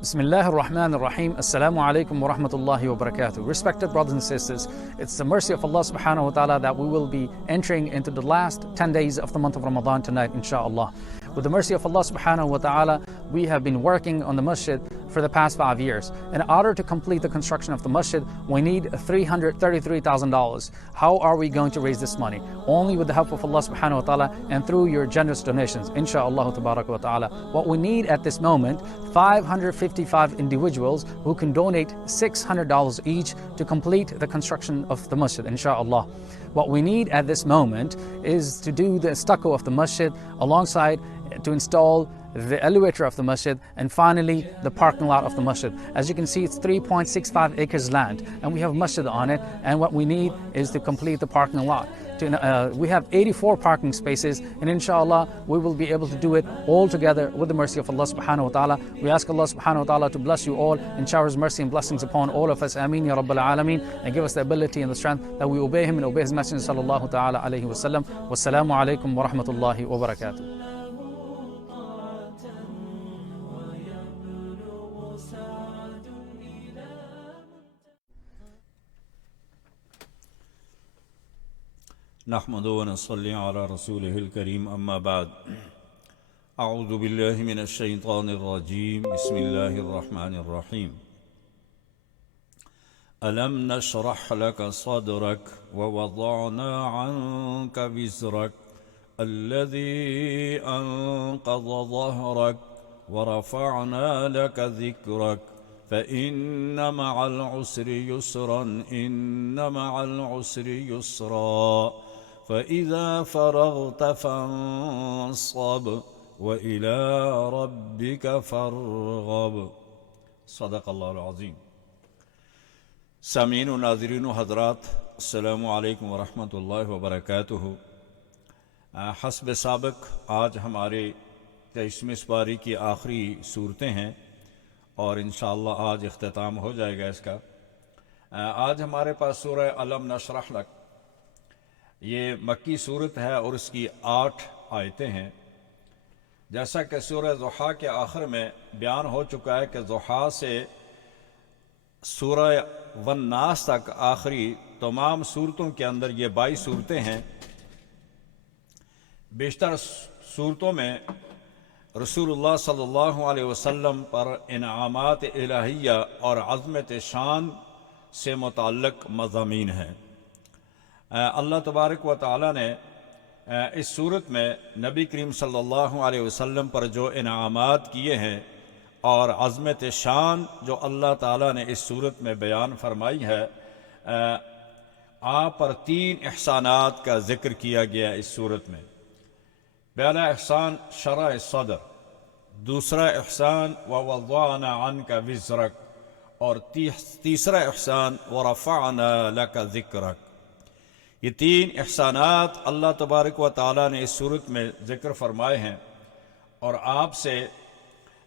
Bismillah ar-Rahman ar-Rahim. Assalamu alaikum wa rahmatullahi wa barakatuh. Respected brothers and sisters, it's the mercy of Allah subhanahu wa ta'ala that we will be entering into the last 10 days of the month of Ramadan tonight, inshallah. With the mercy of Allah subhanahu wa ta'ala, we have been working on the masjid for the past 5 years. In order to complete the construction of the masjid, we need $333,000. How are we going to raise this money? Only with the help of Allah subhanahu wa ta'ala and through your generous donations, inshallah tabarak wa ta'ala. What we need at this moment, 555 individuals who can donate $600 each to complete the construction of the masjid, inshallah. What we need at this moment is to do the stucco of the masjid, alongside to install the elevator of the masjid, and finally the parking lot of the masjid. As you can see, it's 3.65 acres land and we have masjid on it, and what we need is to complete the parking lot. We have 84 parking spaces, and inshallah we will be able to do it all together with the mercy of Allah subhanahu wa ta'ala. We ask Allah subhanahu wa ta'ala to bless you all and shower His mercy and blessings upon all of us. Ameen ya Rabbal Alameen, and give us the ability and the strength that we obey Him and obey His Messenger sallallahu ta'ala alayhi wa sallam. Wassalamu alaikum wa rahmatullahi wa barakatuh. نحمد و نصلی علی رسولہ الکریم اما بعد اعوذ باللہ من الشیطان الرجیم بسم اللہ الرحمن الرحیم الم نشرح لك صدرك ووضعنا عنك وزرك الذي انقض ظهرك ورفعنا لك ذكرك فإن مع العسر يسرا إن مع العسر يسرا فإذا فرغت فانصب وإلى ربك فارغب صدق اللہ العظیم. سامعین و ناظرین و حضرات، السلام علیکم ورحمۃ اللہ وبرکاتہ. حسب سابق آج ہمارے 23ویں سپاری کی آخری صورتیں ہیں اور انشاءاللہ آج اختتام ہو جائے گا اس کا. آج ہمارے پاس سورہ الم نشرح لک، یہ مکی صورت ہے اور اس کی 8 آیتیں ہیں. جیسا کہ سورہ ضحیٰ کے آخر میں بیان ہو چکا ہے کہ ضحیٰ سے سورہ والناس تک آخری تمام صورتوں کے اندر یہ 22 صورتیں ہیں. بیشتر صورتوں میں رسول اللہ صلی اللہ علیہ وسلم پر انعامات الہیہ اور عظمت شان سے متعلق مضامین ہیں. اللہ تبارک و تعالی نے اس صورت میں نبی کریم صلی اللہ علیہ وسلم پر جو انعامات کیے ہیں اور عظمت شان جو اللہ تعالی نے اس صورت میں بیان فرمائی ہے، آپ پر 3 احسانات کا ذکر کیا گیا اس صورت میں. پہلا احسان شرح صدر، دوسرا احسان ووضعنا عنک وزرک، اور تیسرا احسان ورفعنا لک ذکرک. یہ 3 احسانات اللہ تبارک و تعالیٰ نے اس صورت میں ذکر فرمائے ہیں، اور آپ سے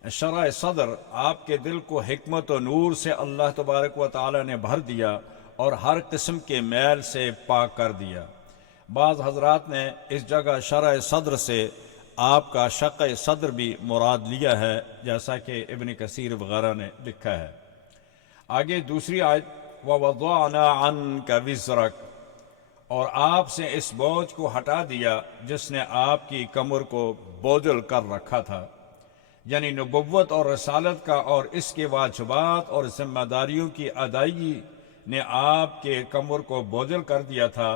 شرح صدر، آپ کے دل کو حکمت و نور سے اللہ تبارک و تعالیٰ نے بھر دیا اور ہر قسم کے میل سے پاک کر دیا. بعض حضرات نے اس جگہ شرح صدر سے آپ کا شق صدر بھی مراد لیا ہے، جیسا کہ ابن کثیر وغیرہ نے لکھا ہے. آگے دوسری آیت وَوَضَعْنَا عَنْكَ وِزْرَكَ، اور آپ سے اس بوجھ کو ہٹا دیا جس نے آپ کی کمر کو بوجھل کر رکھا تھا، یعنی نبوت اور رسالت کا اور اس کے واجبات اور ذمہ داریوں کی ادائیگی نے آپ کے کمر کو بوجھل کر دیا تھا.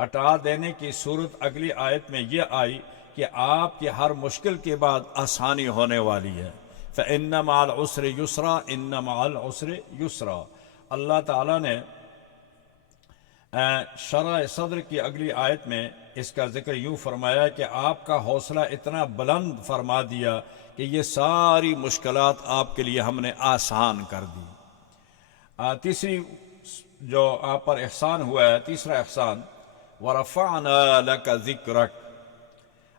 ہٹا دینے کی صورت اگلی آیت میں یہ آئی کہ آپ کی ہر مشکل کے بعد آسانی ہونے والی ہے. فَإِنَّ مَعَ الْعُسْرِ يُسْرًا إِنَّ مَعَ الْعُسْرِ يُسْرًا. اللہ تعالیٰ نے شرح صدر کی اگلی آیت میں اس کا ذکر یوں فرمایا کہ آپ کا حوصلہ اتنا بلند فرما دیا کہ یہ ساری مشکلات آپ کے لیے ہم نے آسان کر دی. تیسری جو آپ پر احسان ہوا ہے، تیسرا احسان وَرَفَعْنَا لَكَ ذِكْرَكَ،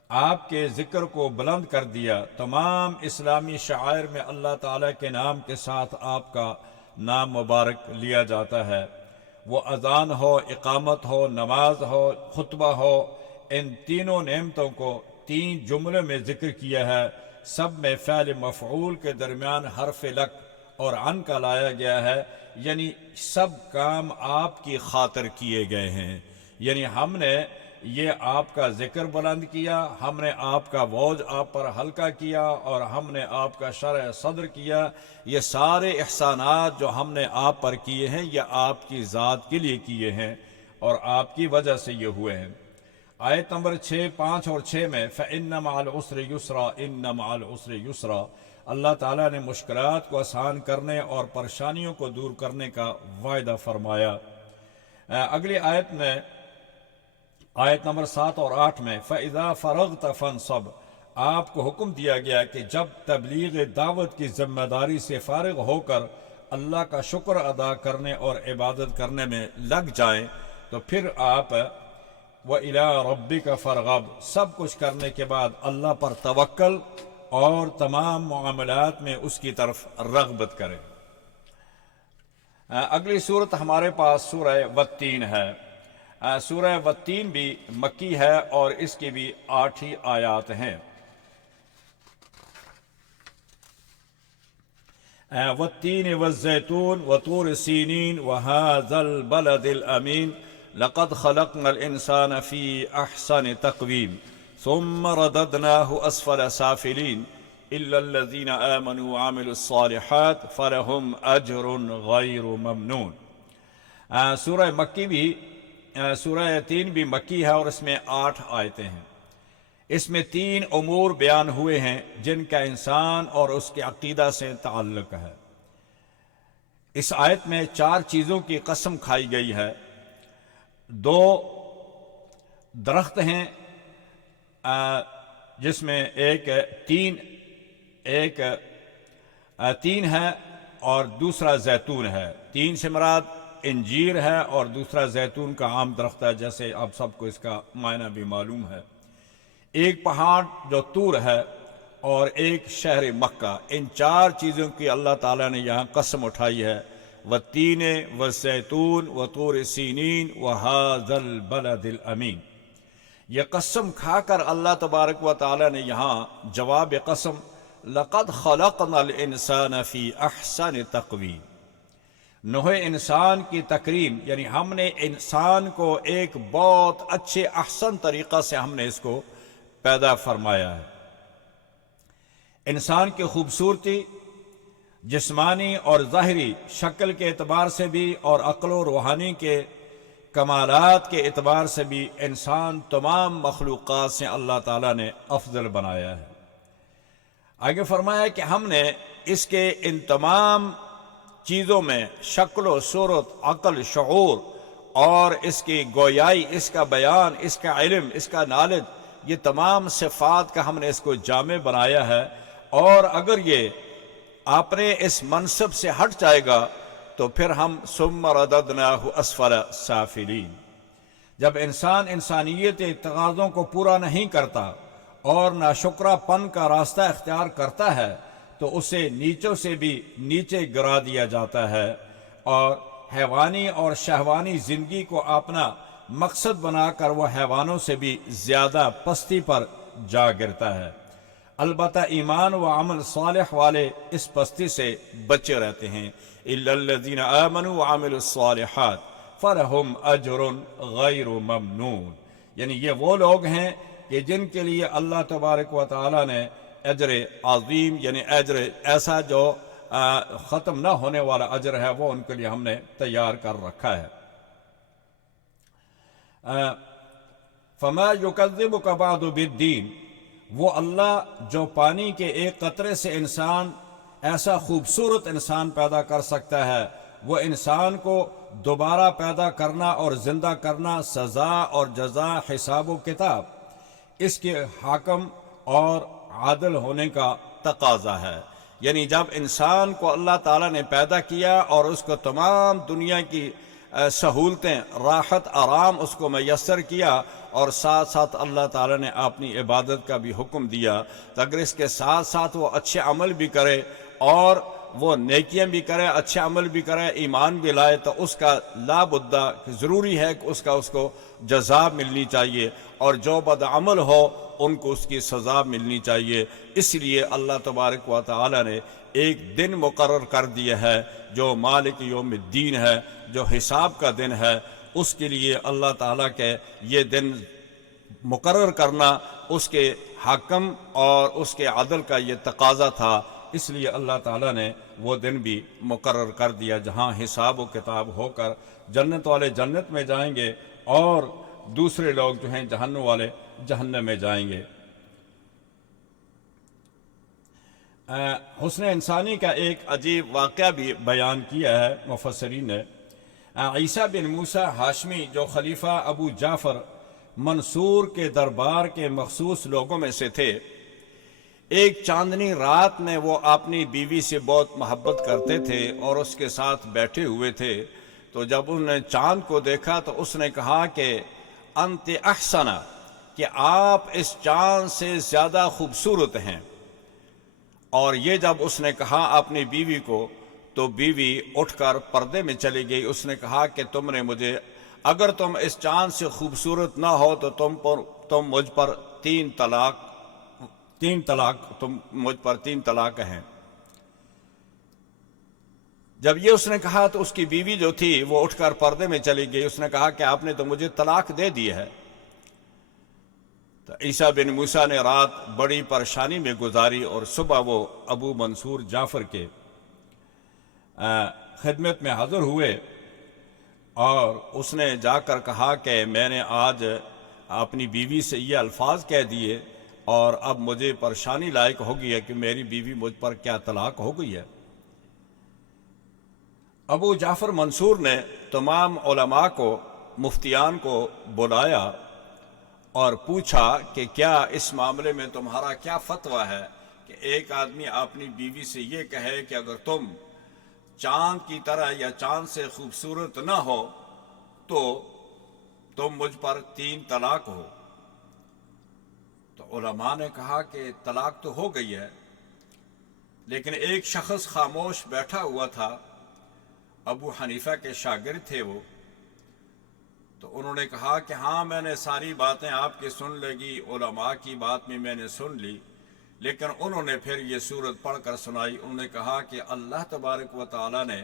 آپ کے ذکر کو بلند کر دیا. تمام اسلامی شعائر میں اللہ تعالیٰ کے نام کے ساتھ آپ کا نام مبارک لیا جاتا ہے. وہ اذان ہو، اقامت ہو، نماز ہو، خطبہ ہو، ان تینوں نعمتوں کو 3 جملے میں ذکر کیا ہے. سب میں فعل مفعول کے درمیان حرف لک اور عن کا لایا گیا ہے، یعنی سب کام آپ کی خاطر کیے گئے ہیں، یعنی ہم نے یہ آپ کا ذکر بلند کیا، ہم نے آپ کا بوجھ آپ پر ہلکا کیا، اور ہم نے آپ کا شرح صدر کیا. یہ سارے احسانات جو ہم نے آپ پر کیے ہیں یہ آپ کی ذات کے لیے کیے ہیں اور آپ کی وجہ سے یہ ہوئے ہیں. آیت نمبر 6، 5 اور 6 میں فَإِنَّ مَعَ الْعُسْرِ يُسْرًا إِنَّ مَعَ الْعُسْرِ يُسْرًا، اللہ تعالیٰ نے مشکلات کو آسان کرنے اور پریشانیوں کو دور کرنے کا وعدہ فرمایا. اگلی آیت میں آیت نمبر 7 اور 8 میں فَإِذَا فَرَغْتَ فَانْصَبْ، آپ کو حکم دیا گیا کہ جب تبلیغ دعوت کی ذمہ داری سے فارغ ہو کر اللہ کا شکر ادا کرنے اور عبادت کرنے میں لگ جائیں تو پھر آپ وَإِلَىٰ رَبِّكَ فَارْغَب، سب کچھ کرنے کے بعد اللہ پر توکل اور تمام معاملات میں اس کی طرف رغبت کریں. اگلی صورت ہمارے پاس سورہ والتین ہے. سورہ والتین بھی مکی ہے اور اس کی بھی 8 ہی آیات ہیں. والتین والزیتون وطور سینین وهذا البلد الامین لقد خلقنا الانسان فی احسن تقویم ثم رددناه اسفل سافلین الا الذین آمنوا وعملوا الصالحات فلهم اجر غیر ممنون. سورہ مکی بھی سورہ یتین بھی مکی ہے اور اس میں 8 آیتیں ہیں. اس میں 3 امور بیان ہوئے ہیں جن کا انسان اور اس کے عقیدہ سے تعلق ہے. اس آیت میں 4 چیزوں کی قسم کھائی گئی ہے. 2 درخت ہیں جس میں ایک تین ہے اور دوسرا زیتون ہے. 3 سے مراد انجیر ہے اور دوسرا زیتون کا عام درخت ہے، جیسے آپ سب کو اس کا معنی بھی معلوم ہے. ایک پہاڑ جو طور ہے اور ایک شہر مکہ، ان 4 چیزوں کی اللہ تعالیٰ نے یہاں قسم اٹھائی ہے. والتین والزیتون وطور سینین وہذا البلد الامین. یہ قسم کھا کر اللہ تبارک و تعالیٰ نے یہاں جواب قسم لقد خلقنا الانسان فی احسن تقویم، نوع انسان کی تکریم، یعنی ہم نے انسان کو ایک بہت اچھے احسن طریقہ سے ہم نے اس کو پیدا فرمایا ہے. انسان کی خوبصورتی جسمانی اور ظاہری شکل کے اعتبار سے بھی اور عقل و روحانی کے کمالات کے اعتبار سے بھی انسان تمام مخلوقات سے اللہ تعالیٰ نے افضل بنایا ہے. آگے فرمایا کہ ہم نے اس کے ان تمام چیزوں میں شکل و صورت، عقل، شعور اور اس کی گویائی، اس کا بیان، اس کا علم، اس کا نالج، یہ تمام صفات کا ہم نے اس کو جامع بنایا ہے. اور اگر یہ آپ نے اس منصب سے ہٹ جائے گا تو پھر ہم ثم رددناہ اسفل سافلین. جب انسان انسانیت تقاضوں کو پورا نہیں کرتا اور ناشکرہ پن کا راستہ اختیار کرتا ہے تو اسے نیچوں سے بھی نیچے گرا دیا جاتا ہے اور حیوانی اور شہوانی زندگی کو اپنا مقصد بنا کر وہ حیوانوں سے بھی زیادہ پستی پر جا گرتا ہے. البتہ ایمان و عمل صالح والے اس پستی سے بچے رہتے ہیں. الا الذین آمنوا وعملوا الصالحات فلہم اجر غیر ممنون، یعنی یہ وہ لوگ ہیں کہ جن کے لیے اللہ تبارک و تعالیٰ نے اجر عظیم، یعنی اجر ایسا جو ختم نہ ہونے والا اجر ہے، وہ ان کے لیے ہم نے تیار کر رکھا ہے. فما یکذبک بعد بالدین، وہ اللہ جو پانی کے ایک قطرے سے انسان ایسا خوبصورت انسان پیدا کر سکتا ہے، وہ انسان کو دوبارہ پیدا کرنا اور زندہ کرنا، سزا اور جزا، حساب و کتاب، اس کے حاکم اور عادل ہونے کا تقاضا ہے. یعنی جب انسان کو اللہ تعالیٰ نے پیدا کیا اور اس کو تمام دنیا کی سہولتیں، راحت، آرام اس کو میسر کیا اور ساتھ ساتھ اللہ تعالیٰ نے اپنی عبادت کا بھی حکم دیا، تو اگر اس کے ساتھ ساتھ وہ اچھے عمل بھی کرے اور وہ نیکیاں بھی کرے، اچھے عمل بھی کرے، ایمان بھی لائے، تو اس کا لا بدہ ضروری ہے کہ اس کو جزا ملنی چاہیے، اور جو بد عمل ہو ان کو اس کی سزا ملنی چاہیے۔ اس لیے اللہ تبارک و تعالی نے ایک دن مقرر کر دیا ہے جو مالک یوم الدین ہے، جو حساب کا دن ہے۔ اس کے لیے اللہ تعالیٰ کے یہ دن مقرر کرنا اس کے حکم اور اس کے عدل کا یہ تقاضا تھا، اس لیے اللہ تعالیٰ نے وہ دن بھی مقرر کر دیا جہاں حساب و کتاب ہو کر جنت والے جنت میں جائیں گے اور دوسرے لوگ جو ہیں جہنم والے جہنم میں جائیں گے۔ حسن انسانی کا ایک عجیب واقعہ بھی بیان کیا ہے مفسرین نے۔ عیسیٰ بن موسیٰ ہاشمی جو خلیفہ ابو جعفر منصور کے دربار کے مخصوص لوگوں میں سے تھے، ایک چاندنی رات میں وہ اپنی بیوی سے بہت محبت کرتے تھے اور اس کے ساتھ بیٹھے ہوئے تھے، تو جب انہوں نے چاند کو دیکھا تو اس نے کہا کہ انت احسنا، کہ آپ اس چاند سے زیادہ خوبصورت ہیں۔ اور یہ جب اس نے کہا اپنی بیوی کو تو بیوی اٹھ کر پردے میں چلی گئی۔ اس نے کہا کہ تم نے مجھے، اگر تم اس چاند سے خوبصورت نہ ہو تو تم مجھ پر تین طلاق ہیں۔ جب یہ اس نے کہا تو اس کی بیوی جو تھی وہ اٹھ کر پردے میں چلی گئی۔ اس نے کہا کہ آپ نے تو مجھے طلاق دے دی ہے۔ تو عیسیٰ بن موسیٰ نے رات بڑی پریشانی میں گزاری اور صبح وہ ابو منصور جعفر کے خدمت میں حاضر ہوئے اور اس نے جا کر کہا کہ میں نے آج اپنی بیوی سے یہ الفاظ کہہ دیے اور اب مجھے پریشانی لائق ہو گئی ہے کہ میری بیوی مجھ پر کیا طلاق ہو گئی ہے۔ ابو جعفر منصور نے تمام علماء کو، مفتیان کو بلایا اور پوچھا کہ کیا اس معاملے میں تمہارا کیا فتویٰ ہے کہ ایک آدمی اپنی بیوی سے یہ کہے کہ اگر تم چاند کی طرح یا چاند سے خوبصورت نہ ہو تو تم مجھ پر تین طلاق ہو۔ تو علماء نے کہا کہ طلاق تو ہو گئی ہے، لیکن ایک شخص خاموش بیٹھا ہوا تھا، ابو حنیفہ کے شاگرد تھے وہ، تو انہوں نے کہا کہ ہاں میں نے ساری باتیں آپ کی سن لگی، علماء کی بات بھی میں نے سن لی، لیکن انہوں نے پھر یہ سورت پڑھ کر سنائی۔ انہوں نے کہا کہ اللہ تبارک و تعالی نے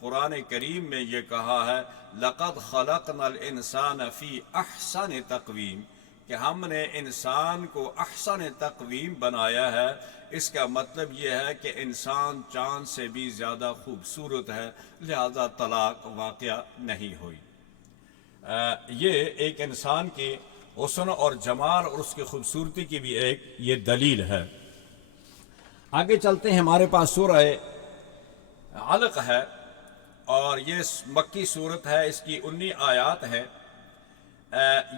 قرآن کریم میں یہ کہا ہے لَقَدْ خَلَقْنَا الْإِنسَانَ فِي أَحْسَنِ تَقْوِيمٍ، کہ ہم نے انسان کو احسن تقویم بنایا ہے۔ اس کا مطلب یہ ہے کہ انسان چاند سے بھی زیادہ خوبصورت ہے، لہذا طلاق واقع نہیں ہوئی۔ یہ ایک انسان کی حسن اور جمال اور اس کی خوبصورتی کی بھی ایک یہ دلیل ہے۔ آگے چلتے ہیں، ہمارے پاس سورہ علق ہے اور یہ مکی صورت ہے، اس کی 19 آیات ہے۔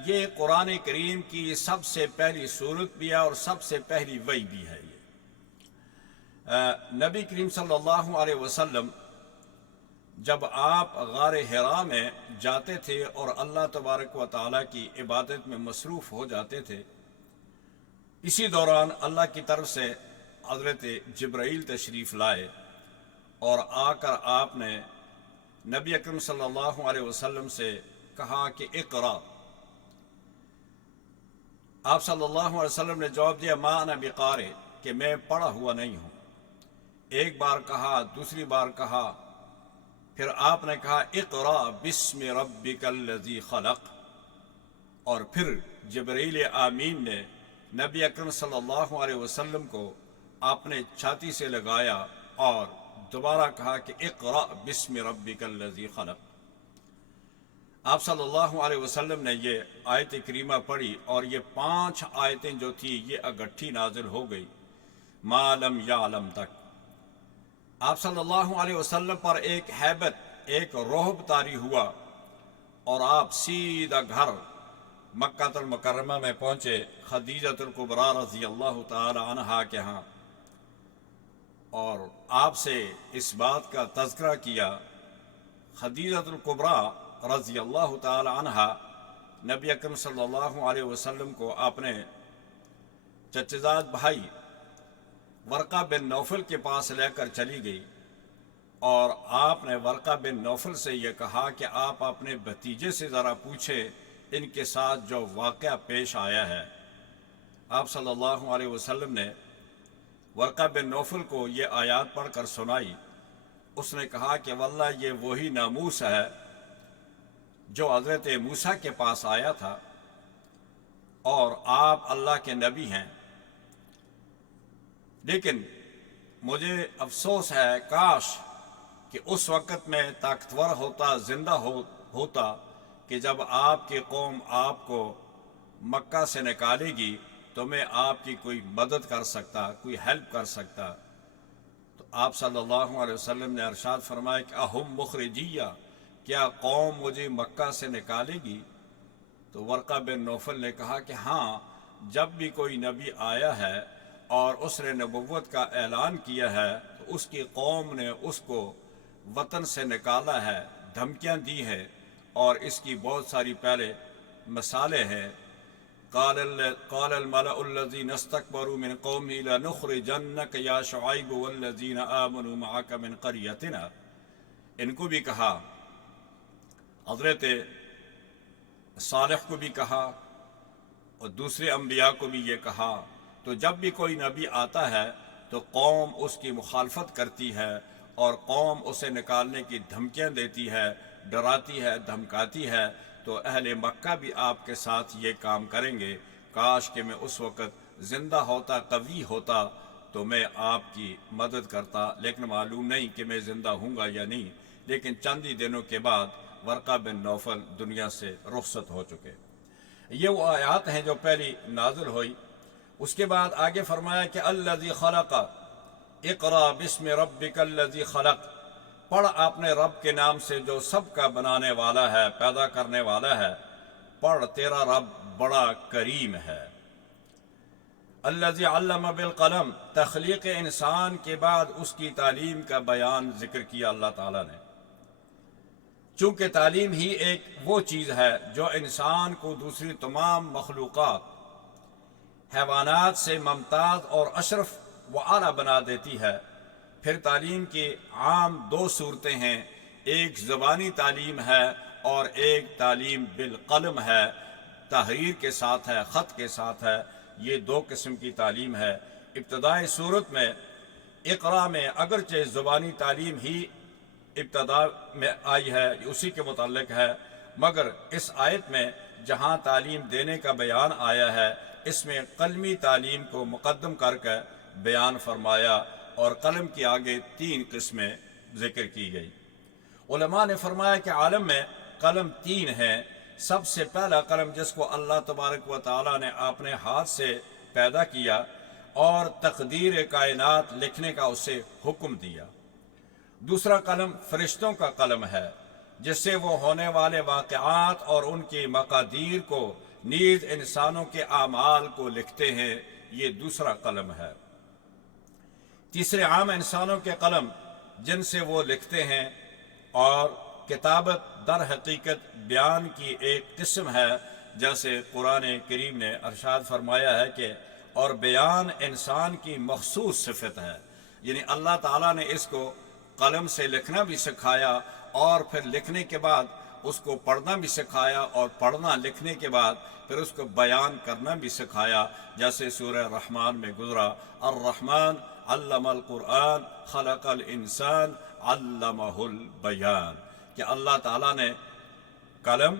یہ قرآن کریم کی سب سے پہلی صورت بھی ہے اور سب سے پہلی وحی بھی ہے۔ یہ نبی کریم صلی اللہ علیہ وسلم جب آپ غار حرا میں جاتے تھے اور اللہ تبارک و تعالیٰ کی عبادت میں مصروف ہو جاتے تھے، اسی دوران اللہ کی طرف سے حضرت جبرائیل تشریف لائے اور آ کر آپ نے نبی اکرم صلی اللہ علیہ وسلم سے کہا کہ اقرا۔ آپ صلی اللہ علیہ وسلم نے جواب دیا ما انا بقارئ، کہ میں پڑھا ہوا نہیں ہوں۔ ایک بار کہا، دوسری بار کہا، پھر آپ نے کہا اقرا بسم ربک الذی خلق، اور پھر جبرائیل آمین نے نبی اکرم صلی اللہ علیہ وسلم کو اپنے چھاتی سے لگایا اور دوبارہ کہا کہ اقرا بسم ربک الذی خلق۔ آپ صلی اللہ علیہ وسلم نے یہ آیت کریمہ پڑھی اور یہ 5 آیتیں جو تھی یہ اگٹھی نازل ہو گئی ما لم یعلم تک۔ آپ صلی اللہ علیہ وسلم پر ایک ہیبت، ایک رعب طاری ہوا اور آپ سیدھا گھر مکہ المکرمہ میں پہنچے خدیجہ الکبریٰ رضی اللہ تعالی عنہا کے ہاں، اور آپ سے اس بات کا تذکرہ کیا۔ خدیجہ الکبریٰ رضی اللہ تعالی عنہا نبی اکرم صلی اللہ علیہ وسلم کو اپنے چچزاد بھائی ورقہ بن نوفل کے پاس لے کر چلی گئی اور آپ نے ورقہ بن نوفل سے یہ کہا کہ آپ اپنے بھتیجے سے ذرا پوچھیں ان کے ساتھ جو واقعہ پیش آیا ہے۔ آپ صلی اللہ علیہ وسلم نے ورقہ بن نوفل کو یہ آیات پڑھ کر سنائی۔ اس نے کہا کہ واللہ یہ وہی ناموس ہے جو حضرت موسیٰ کے پاس آیا تھا، اور آپ اللہ کے نبی ہیں، لیکن مجھے افسوس ہے، کاش کہ اس وقت میں طاقتور ہوتا، زندہ ہوتا کہ جب آپ کی قوم آپ کو مکہ سے نکالے گی تو میں آپ کی کوئی مدد کر سکتا، کوئی ہیلپ کر سکتا۔ تو آپ صلی اللہ علیہ وسلم نے ارشاد فرمایا کہ اہم مخرجیہ، کیا قوم مجھے مکہ سے نکالے گی؟ تو ورقہ بن نوفل نے کہا کہ ہاں، جب بھی کوئی نبی آیا ہے اور اس نے نبوت کا اعلان کیا ہے تو اس کی قوم نے اس کو وطن سے نکالا ہے، دھمکیاں دی ہے، اور اس کی بہت ساری پہلے مثالیں ہیں۔ قال الملأ الذين استكبروا من قومه لنخرجنك يا شعيب والذين آمنوا معك من قريتنا۔ ان کو بھی کہا، حضرت صالح کو بھی کہا اور دوسرے انبیاء کو بھی یہ کہا۔ تو جب بھی کوئی نبی آتا ہے تو قوم اس کی مخالفت کرتی ہے اور قوم اسے نکالنے کی دھمکیاں دیتی ہے، ڈراتی ہے، دھمکاتی ہے، تو اہل مکہ بھی آپ کے ساتھ یہ کام کریں گے۔ کاش کہ میں اس وقت زندہ ہوتا، قوی ہوتا، تو میں آپ کی مدد کرتا، لیکن معلوم نہیں کہ میں زندہ ہوں گا یا نہیں۔ لیکن چند ہی دنوں کے بعد ورقہ بن نوفل دنیا سے رخصت ہو چکے۔ یہ وہ آیات ہیں جو پہلی نازل ہوئی۔ اس کے بعد آگے فرمایا کہ الذی خلق، اقرا بسم ربک الذی خلق، پڑھ اپنے رب کے نام سے جو سب کا بنانے والا ہے، پیدا کرنے والا ہے۔ پڑھ، تیرا رب بڑا کریم ہے۔ الذی علم بالقلم، تخلیق انسان کے بعد اس کی تعلیم کا بیان ذکر کیا اللہ تعالیٰ نے، چونکہ تعلیم ہی ایک وہ چیز ہے جو انسان کو دوسری تمام مخلوقات، حیوانات سے ممتاز اور اشرف و اعلیٰ بنا دیتی ہے۔ پھر تعلیم کی عام دو صورتیں ہیں، ایک زبانی تعلیم ہے اور ایک تعلیم بالقلم ہے، تحریر کے ساتھ ہے، خط کے ساتھ ہے۔ یہ دو قسم کی تعلیم ہے۔ ابتدائی صورت میں اقرا میں اگرچہ زبانی تعلیم ہی ابتدا میں آئی ہے، اسی کے متعلق ہے، مگر اس آیت میں جہاں تعلیم دینے کا بیان آیا ہے، اس میں قلمی تعلیم کو مقدم کر کے بیان فرمایا، اور قلم کی آگے 3 قسمیں ذکر کی گئی۔ علماء نے فرمایا کہ عالم میں قلم 3 ہیں۔ سب سے پہلا قلم جس کو اللہ تبارک و تعالیٰ نے اپنے ہاتھ سے پیدا کیا اور تقدیر کائنات لکھنے کا اسے حکم دیا۔ دوسرا قلم فرشتوں کا قلم ہے، جس سے وہ ہونے والے واقعات اور ان کی مقادیر کو، نیز انسانوں کے اعمال کو لکھتے ہیں۔ یہ دوسرا قلم ہے۔ تیسرے عام انسانوں کے قلم، جن سے وہ لکھتے ہیں، اور کتابت در حقیقت بیان کی ایک قسم ہے، جیسے قرآن کریم نے ارشاد فرمایا ہے کہ اور بیان انسان کی مخصوص صفت ہے، یعنی اللہ تعالیٰ نے اس کو قلم سے لکھنا بھی سکھایا، اور پھر لکھنے کے بعد اس کو پڑھنا بھی سکھایا، اور پڑھنا لکھنے کے بعد پھر اس کو بیان کرنا بھی سکھایا، جیسے سورہ رحمان میں گزرا، الرحمن علم القرآن خلق الانسان علمہ البیان، کہ اللہ تعالیٰ نے قلم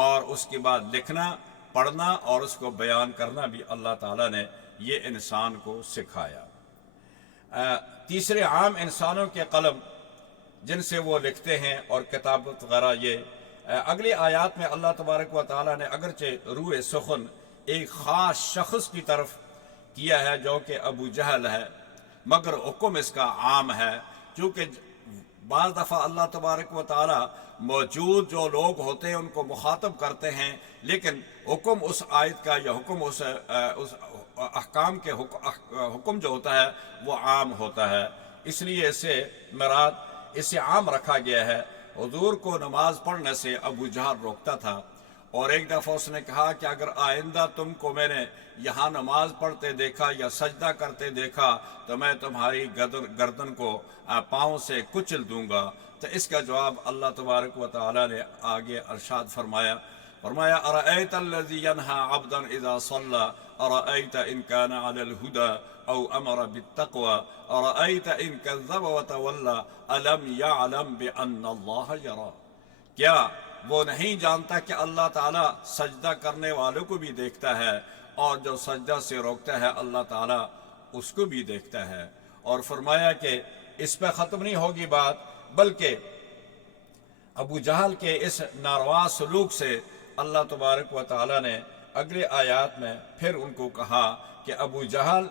اور اس کے بعد لکھنا، پڑھنا اور اس کو بیان کرنا بھی اللہ تعالیٰ نے یہ انسان کو سکھایا۔ تیسرے عام انسانوں کے قلم جن سے وہ لکھتے ہیں اور کتابت وغیرہ، یہ اگلی آیات میں اللہ تبارک و تعالیٰ نے اگرچہ روح سخن ایک خاص شخص کی طرف کیا ہے جو کہ ابو جہل ہے، مگر حکم اس کا عام ہے، چونکہ بعض دفعہ اللہ تبارک و تعالیٰ موجود جو لوگ ہوتے ہیں ان کو مخاطب کرتے ہیں، لیکن حکم اس آیت کا یا حکم اس احکام کے حکم جو ہوتا ہے وہ عام ہوتا ہے، اس لیے اسے عام رکھا گیا ہے۔ حضور کو نماز پڑھنے سے ابو جہل روکتا تھا، اور ایک دفعہ اس نے کہا کہ اگر آئندہ تم کو میں نے یہاں نماز پڑھتے دیکھا یا سجدہ کرتے دیکھا تو میں تمہاری گردن کو پاؤں سے کچل دوں گا۔ تو اس کا جواب اللہ تبارک و تعالی نے آگے ارشاد فرمایا ارأیت الذی ینہا عبدا اذا صلی ارأیت ان کان علی الہدی او امر بالتقوی ارأیت ان کذب وتولی الم یعلم بان اللہ یری۔ کیا وہ نہیں جانتا کہ اللہ تعالیٰ سجدہ کرنے والوں کو بھی دیکھتا ہے اور جو سجدہ سے روکتا ہے اللہ تعالیٰ اس کو بھی دیکھتا ہے۔ اور فرمایا کہ اس پہ ختم نہیں ہوگی بات، بلکہ ابو جہل کے اس ناروا سلوک سے اللہ تبارک و تعالیٰ نے اگلے آیات میں پھر ان کو کہا کہ ابو جہل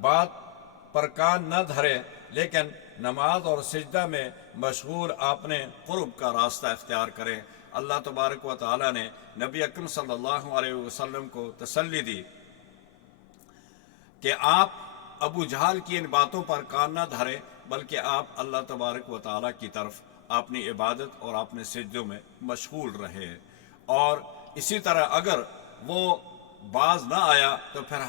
بات پر کان نہ دھرے لیکن نماز اور سجدہ میں مشغول اپنے قرب کا راستہ اختیار کریں۔ اللہ تبارک و تعالیٰ نے نبی اکرم صلی اللہ علیہ وسلم کو تسلی دی کہ آپ ابو جہل کی ان باتوں پر کان نہ دھریں، بلکہ آپ اللہ تبارک و تعالیٰ کی طرف اپنی عبادت اور اپنے سجدوں میں مشغول رہے۔ اور اسی طرح اگر وہ باز نہ آیا تو پھر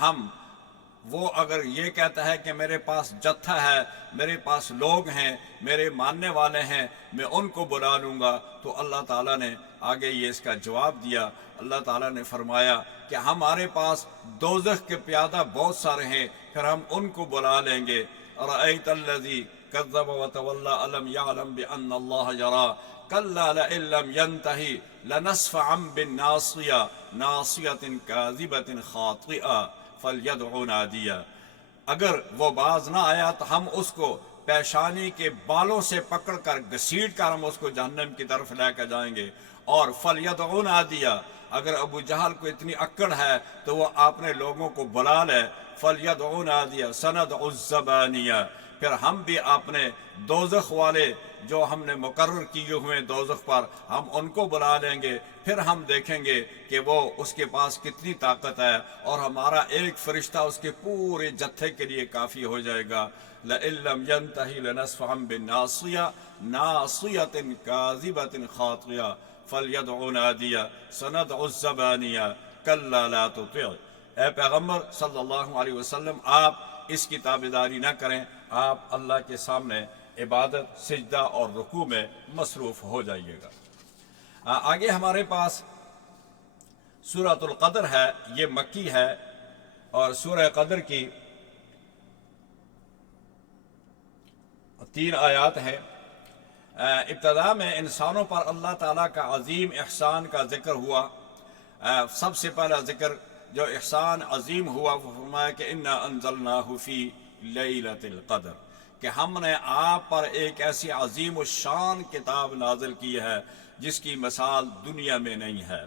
وہ اگر یہ کہتا ہے کہ میرے پاس جتھا ہے، میرے پاس لوگ ہیں، میرے ماننے والے ہیں، میں ان کو بلا لوں گا، تو اللہ تعالیٰ نے آگے یہ اس کا جواب دیا۔ اللہ تعالیٰ نے فرمایا کہ ہمارے پاس دوزخ کے پیادہ بہت سارے ہیں، پھر ہم ان کو بلا لیں گے۔ ارأیت الذی کذب وتولی الم یعلم بان اللہ یری کلا لئن لم ینتہی لنصفعا بالناصیہ ناصیۃ کاذبۃ خاطئہ فلیدع نادیہ۔ اگر وہ باز نہ آیا تو ہم اس کو پیشانی کے بالوں سے پکڑ کر گھسیٹ کر ہم اس کو جہنم کی طرف لے کر جائیں گے۔ اور فلیدع نادیہ، اگر ابو جہل کو اتنی اکڑ ہے تو وہ اپنے لوگوں کو بلا لے۔ فلیدع نادیہ سندع الزبانیہ، پھر ہم بھی اپنے دوزخ والے جو ہم نے مقرر کیے ہوئے دوزخ پر ہم ان کو بلا لیں گے، پھر ہم دیکھیں گے کہ وہ اس کے پاس کتنی طاقت ہے، اور ہمارا ایک فرشتہ اس کے پورے جتھے کے لیے کافی ہو جائے گا۔ لئن لم ينتہی لنصفعا بالناصیہ ناصیۃ کاذبۃ خاطئہ فلیدع نادیہ سندع الزبانیہ کلا لا تطع۔ اے پیغمبر صلی اللہ علیہ وسلم، آپ اس کی تابعداری نہ کریں، آپ اللہ کے سامنے عبادت، سجدہ اور رکوع میں مصروف ہو جائیے گا۔ آگے ہمارے پاس سورۃ القدر ہے، یہ مکی ہے، اور سورہ قدر کی 3 آیات ہیں۔ ابتدا میں انسانوں پر اللہ تعالیٰ کا عظیم احسان کا ذکر ہوا۔ سب سے پہلا ذکر جو احسان عظیم ہوا وہ فرمایا کہ انا انزلناہ فی لیلۃ القدر، کہ ہم نے آپ پر ایک ایسی عظیم الشان کتاب نازل کی ہے جس کی مثال دنیا میں نہیں ہے۔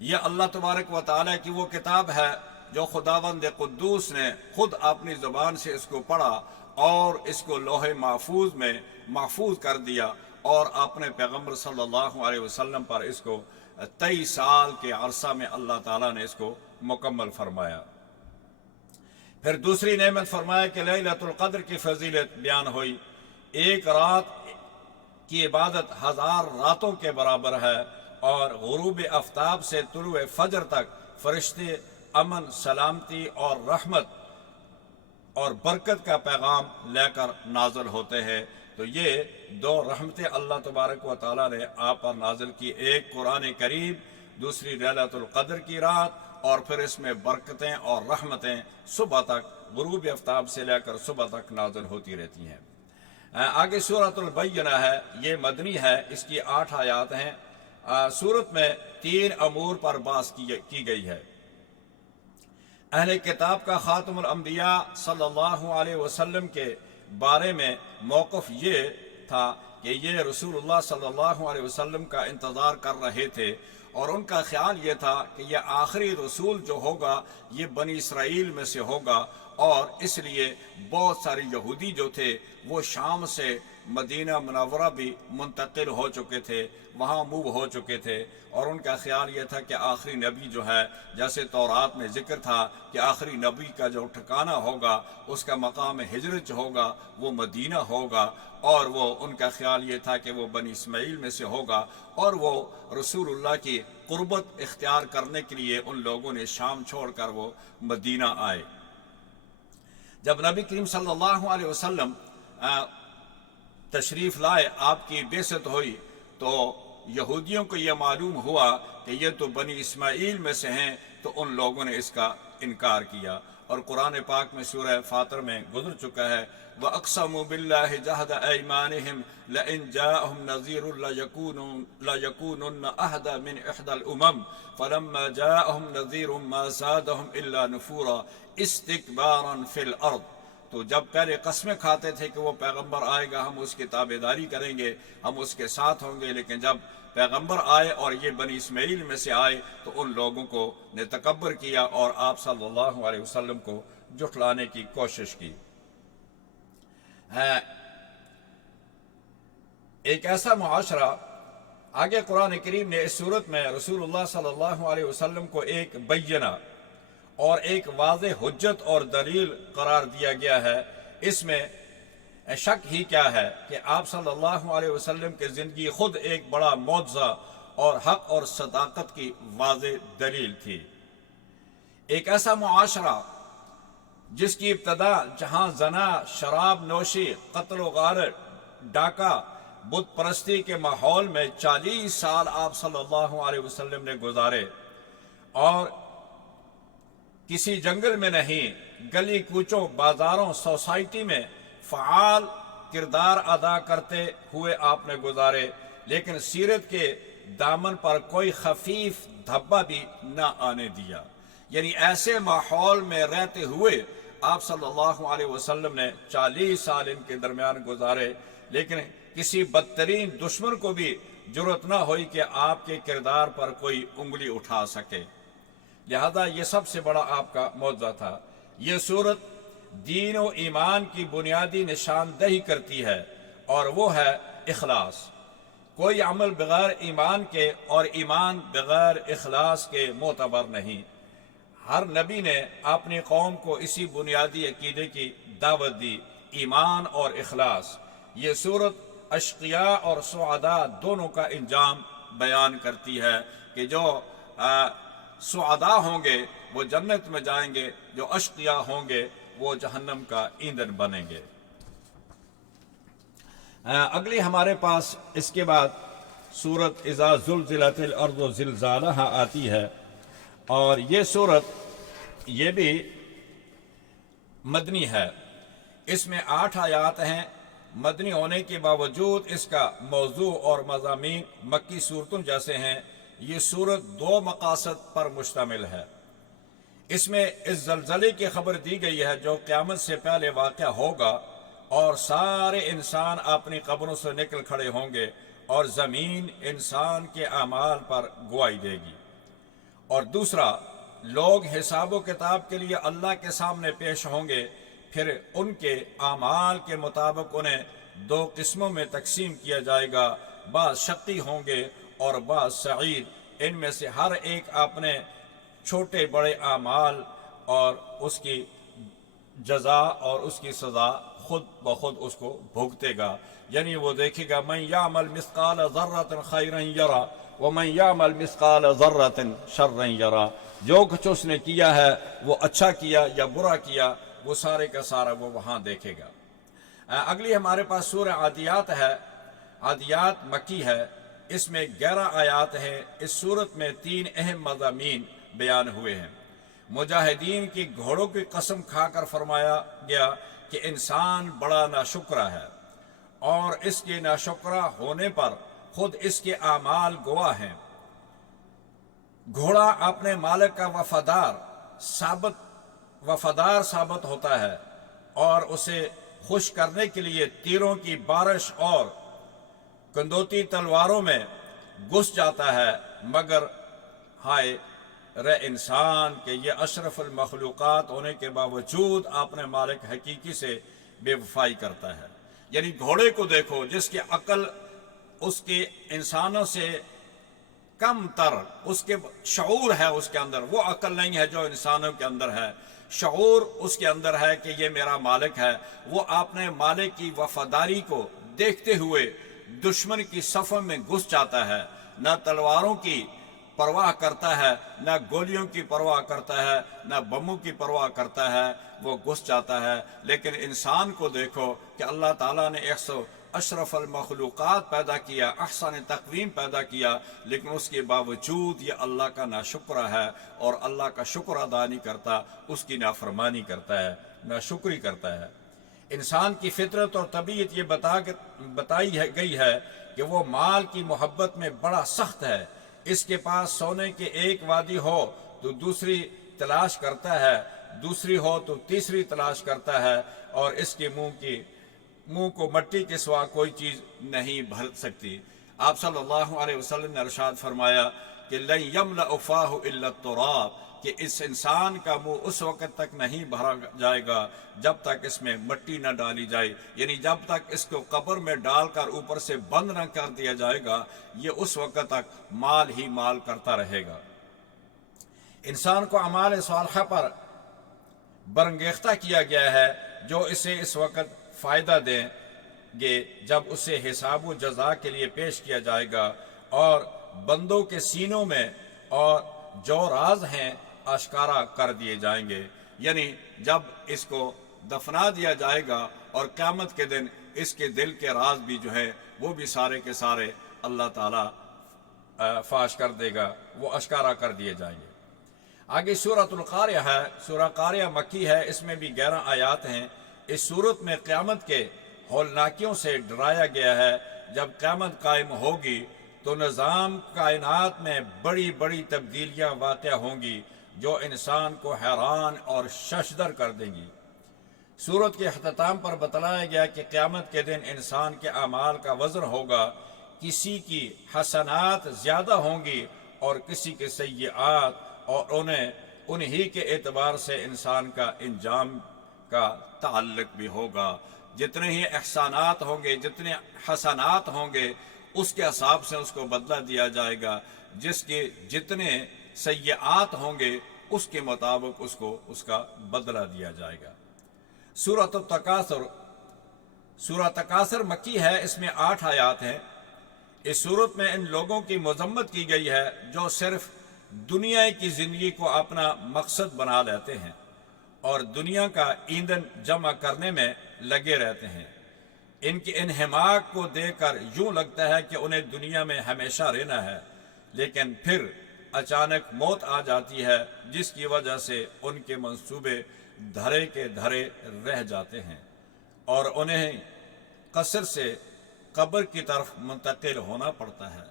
یہ اللہ تبارک و تعالیٰ کی وہ کتاب ہے جو خداوند قدوس نے خود اپنی زبان سے اس کو پڑھا اور اس کو لوح محفوظ میں محفوظ کر دیا، اور اپنے پیغمبر صلی اللہ علیہ وسلم پر اس کو 23 سال کے عرصہ میں اللہ تعالیٰ نے اس کو مکمل فرمایا۔ پھر دوسری نعمت فرمایا کہ لیلۃ القدر کی فضیلت بیان ہوئی۔ ایک رات کی عبادت 1000 راتوں کے برابر ہے، اور غروب آفتاب سے طلوع فجر تک فرشتے امن، سلامتی اور رحمت اور برکت کا پیغام لے کر نازل ہوتے ہیں۔ تو یہ 2 رحمتیں اللہ تبارک و تعالیٰ نے آپ پر نازل کی، ایک قرآن کریم، دوسری لیلۃ القدر کی رات، اور پھر اس میں برکتیں اور رحمتیں صبح تک، غروب آفتاب سے لے کر صبح تک نازل ہوتی رہتی ہیں۔ آگے سورۃ البینہ ہے، یہ مدنی ہے، اس کی 8 آیات ہیں۔ سورت میں 3 امور پر بحث کی گئی ہے۔ اہل کتاب کا خاتم الانبیاء صلی اللہ علیہ وسلم کے بارے میں موقف یہ تھا کہ یہ رسول اللہ صلی اللہ علیہ وسلم کا انتظار کر رہے تھے، اور ان کا خیال یہ تھا کہ یہ آخری رسول جو ہوگا یہ بنی اسرائیل میں سے ہوگا، اور اس لیے بہت سارے یہودی جو تھے وہ شام سے مدینہ منورہ بھی منتقل ہو چکے تھے، وہاں موو ہو چکے تھے، اور ان کا خیال یہ تھا کہ آخری نبی جو ہے، جیسے تورات میں ذکر تھا کہ آخری نبی کا جو ٹھکانہ ہوگا، اس کا مقام ہجرت جو ہوگا وہ مدینہ ہوگا، اور وہ ان کا خیال یہ تھا کہ وہ بنی اسماعیل میں سے ہوگا، اور وہ رسول اللہ کی قربت اختیار کرنے کے لیے ان لوگوں نے شام چھوڑ کر وہ مدینہ آئے۔ جب نبی کریم صلی اللہ علیہ وسلم تشریف لائے، آپ کی بعثت ہوئی، تو یہودیوں کو یہ معلوم ہوا کہ یہ تو بنی اسماعیل میں سے ہیں، تو ان لوگوں نے اس کا انکار کیا، اور قرآن پاک میں سورہ فاطر میں گزر چکا ہے، وَأَقْسَمُوا بِاللَّهِ جَهْدَ أَيْمَانِهِمْ لَإِنْ جَاءَهُمْ نَذِيرٌ لَيَكُونُنَّ أَهْدَى مِنْ إِحْدَى الْأُمَمِ فَلَمَّا جَاءَهُمْ نَذِيرٌ مَا زَادَهُمْ إِلَّا نُفُورًا اسْتِكْبَارًا فِي الْأَرْضِ۔ تو جب پہلے قسمیں کھاتے تھے کہ وہ پیغمبر آئے گا، ہم اس کی تابعداری کریں گے، ہم اس کے ساتھ ہوں گے، لیکن جب پیغمبر آئے اور یہ بنی اسماعیل میں سے آئے تو ان لوگوں کو نے تکبر کیا اور آپ صلی اللہ علیہ وسلم کو جھٹلانے کی کوشش کی۔ ایک ایسا معاشرہ، آگے قرآن کریم نے اس صورت میں رسول اللہ صلی اللہ علیہ وسلم کو ایک بینہ اور ایک واضح حجت اور دلیل قرار دیا گیا ہے۔ اس میں شک ہی کیا ہے کہ آپ صلی اللہ علیہ وسلم کی زندگی خود ایک بڑا معجزہ اور حق اور صداقت کی واضح دلیل تھی۔ ایک ایسا معاشرہ جس کی ابتدا جہاں زنا، شراب نوشی، قتل و غارت، ڈاکہ، بت پرستی کے ماحول میں 40 سال آپ صلی اللہ علیہ وسلم نے گزارے، اور کسی جنگل میں نہیں، گلی کوچوں، بازاروں، سوسائٹی میں فعال کردار ادا کرتے ہوئے آپ نے گزارے، لیکن سیرت کے دامن پر کوئی خفیف دھبا بھی نہ آنے دیا۔ یعنی ایسے ماحول میں رہتے ہوئے آپ صلی اللہ علیہ وسلم نے 40 سال ان کے درمیان گزارے، لیکن کسی بدترین دشمن کو بھی جرأت نہ ہوئی کہ آپ کے کردار پر کوئی انگلی اٹھا سکے۔ لہذا یہ سب سے بڑا آپ کا معجزہ تھا۔ یہ صورت دین و ایمان کی بنیادی نشاندہی کرتی ہے، اور وہ ہے اخلاص۔ کوئی عمل بغیر ایمان کے اور ایمان بغیر اخلاص کے معتبر نہیں۔ ہر نبی نے اپنی قوم کو اسی بنیادی عقیدے کی دعوت دی، ایمان اور اخلاص۔ یہ صورت اشقیاء اور سعداء دونوں کا انجام بیان کرتی ہے کہ جو سعداء ہوں گے وہ جنت میں جائیں گے، جو اشقیاء ہوں گے وہ جہنم کا ایندھن بنیں گے۔ اگلی ہمارے پاس اس کے بعد سورت اذا زلزلت الارض زلزالہا آتی ہے، اور یہ سورت یہ بھی مدنی ہے۔ اس میں 8 آیات ہیں۔ مدنی ہونے کے باوجود اس کا موضوع اور مضامین مکی صورتوں جیسے ہیں۔ یہ سورت 2 مقاصد پر مشتمل ہے۔ اس میں اس زلزلے کی خبر دی گئی ہے جو قیامت سے پہلے واقع ہوگا، اور سارے انسان اپنی قبروں سے نکل کھڑے ہوں گے، اور زمین انسان کے اعمال پر گواہی دے گی۔ اور دوسرا، لوگ حساب و کتاب کے لیے اللہ کے سامنے پیش ہوں گے، پھر ان کے اعمال کے مطابق انہیں 2 قسموں میں تقسیم کیا جائے گا، بعض شقی ہوں گے اور بعض سعید۔ ان میں سے ہر ایک اپنے چھوٹے بڑے اعمال اور اس کی جزا اور اس کی سزا خود بخود اس کو بھگتے گا۔ یعنی وہ دیکھے گا من یعمل مثقال ذرۃ خیرا یرا ومن یعمل مثقال ذرۃ شرا یرا۔ جو کچھ اس نے کیا ہے وہ اچھا کیا یا برا کیا، وہ سارے کا سارا وہ وہاں دیکھے گا۔ اگلی ہمارے پاس سورہ عادیات ہے۔ عادیات مکی ہے۔ اس میں 11 آیات ہیں۔ اس سورت میں 3 اہم مضامین بیان ہوئے ہیں۔ مجاہدین کی گھوڑوں کی قسم کھا کر فرمایا گیا کہ انسان بڑا ناشکرا ہے، اور اس کے ناشکرا ہونے پر خود اس کے اعمال گواہ ہیں۔ گھوڑا اپنے مالک کا وفادار ثابت ہوتا ہے، اور اسے خوش کرنے کے لیے تیروں کی بارش اور کندوتی تلواروں میں گھس جاتا ہے، مگر ہائے رے انسان کہ یہ اشرف المخلوقات ہونے کے باوجود اپنے مالک حقیقی سے بے وفائی کرتا ہے۔ یعنی گھوڑے کو دیکھو جس کی عقل اس کے انسانوں سے کم تر، اس کے شعور ہے اس کے اندر، وہ عقل نہیں ہے جو انسانوں کے اندر ہے، شعور اس کے اندر ہے کہ یہ میرا مالک ہے، وہ اپنے مالک کی وفاداری کو دیکھتے ہوئے دشمن کی صفوں میں گھس جاتا ہے، نہ تلواروں کی پرواہ کرتا ہے، نہ گولیوں کی پرواہ کرتا ہے، نہ بموں کی پرواہ کرتا ہے، وہ گھس جاتا ہے۔ لیکن انسان کو دیکھو کہ اللہ تعالیٰ نے اشرف المخلوقات پیدا کیا، احسن تقویم پیدا کیا، لیکن اس کے باوجود یہ اللہ کا ناشکرہ ہے اور اللہ کا شکر ادا نہیں کرتا، اس کی نافرمانی کرتا ہے، ناشکری کرتا ہے۔ انسان کی فطرت اور طبیعت یہ بتائی گئی ہے کہ وہ مال کی محبت میں بڑا سخت ہے، اس کے پاس سونے کے ایک وادی ہو تو دوسری تلاش کرتا ہے، دوسری ہو تو تیسری تلاش کرتا ہے، اور اس کے منہ کو مٹی کے سوا کوئی چیز نہیں بھر سکتی۔ آپ صلی اللہ علیہ وسلم نے ارشاد فرمایا کہ لن یملأ فاہ الا التراب، کہ اس انسان کا منہ اس وقت تک نہیں بھرا جائے گا جب تک اس میں مٹی نہ ڈالی جائے، یعنی جب تک اس کو قبر میں ڈال کر اوپر سے بند نہ کر دیا جائے گا، یہ اس وقت تک مال ہی مال کرتا رہے گا۔ انسان کو اعمال صالحہ پر برانگیختہ کیا گیا ہے جو اسے اس وقت فائدہ دیں گے جب اسے حساب و جزا کے لیے پیش کیا جائے گا، اور بندوں کے سینوں میں اور جو راز ہیں آشکارا کر دیے جائیں گے، یعنی جب اس کو دفنا دیا جائے گا اور قیامت کے دن اس کے دل کے راز بھی جو ہے وہ بھی سارے کے سارے اللہ تعالیٰ فاش کر دے گا، وہ آشکارا کر دیے جائیں گے۔ آگے سورۃ القاریہ ہے، سورہ قاریہ مکی ہے، اس میں بھی 11 آیات ہیں۔ اس سورت میں قیامت کے ہولناکیوں سے ڈرایا گیا ہے۔ جب قیامت قائم ہوگی تو نظام کائنات میں بڑی بڑی تبدیلیاں واقع ہوں گی جو انسان کو حیران اور ششدر کر دیں گی۔ سورت کے اختتام پر بتلایا گیا کہ قیامت کے دن انسان کے اعمال کا وزن ہوگا، کسی کی حسنات زیادہ ہوں گی اور کسی کے سیئات، اور انہی کے اعتبار سے انسان کا انجام کا تعلق بھی ہوگا۔ جتنے ہی احسانات ہوں گے، جتنے حسنات ہوں گے، اس کے حساب سے اس کو بدلہ دیا جائے گا، جس کے جتنے سیئات ہوں گے اس کے مطابق اس کو اس کا بدلہ دیا جائے گا۔ سورۃ التکاثر، سورہ تکاثر مکی ہے، اس میں 8 آیات ہیں۔ اس سورت میں ان لوگوں کی مذمت کی گئی ہے جو صرف دنیا کی زندگی کو اپنا مقصد بنا لیتے ہیں اور دنیا کا ایندھن جمع کرنے میں لگے رہتے ہیں۔ ان کی انہماک کو دیکھ کر یوں لگتا ہے کہ انہیں دنیا میں ہمیشہ رہنا ہے، لیکن پھر اچانک موت آ جاتی ہے جس کی وجہ سے ان کے منصوبے دھرے کے دھرے رہ جاتے ہیں اور انہیں قصر سے قبر کی طرف منتقل ہونا پڑتا ہے۔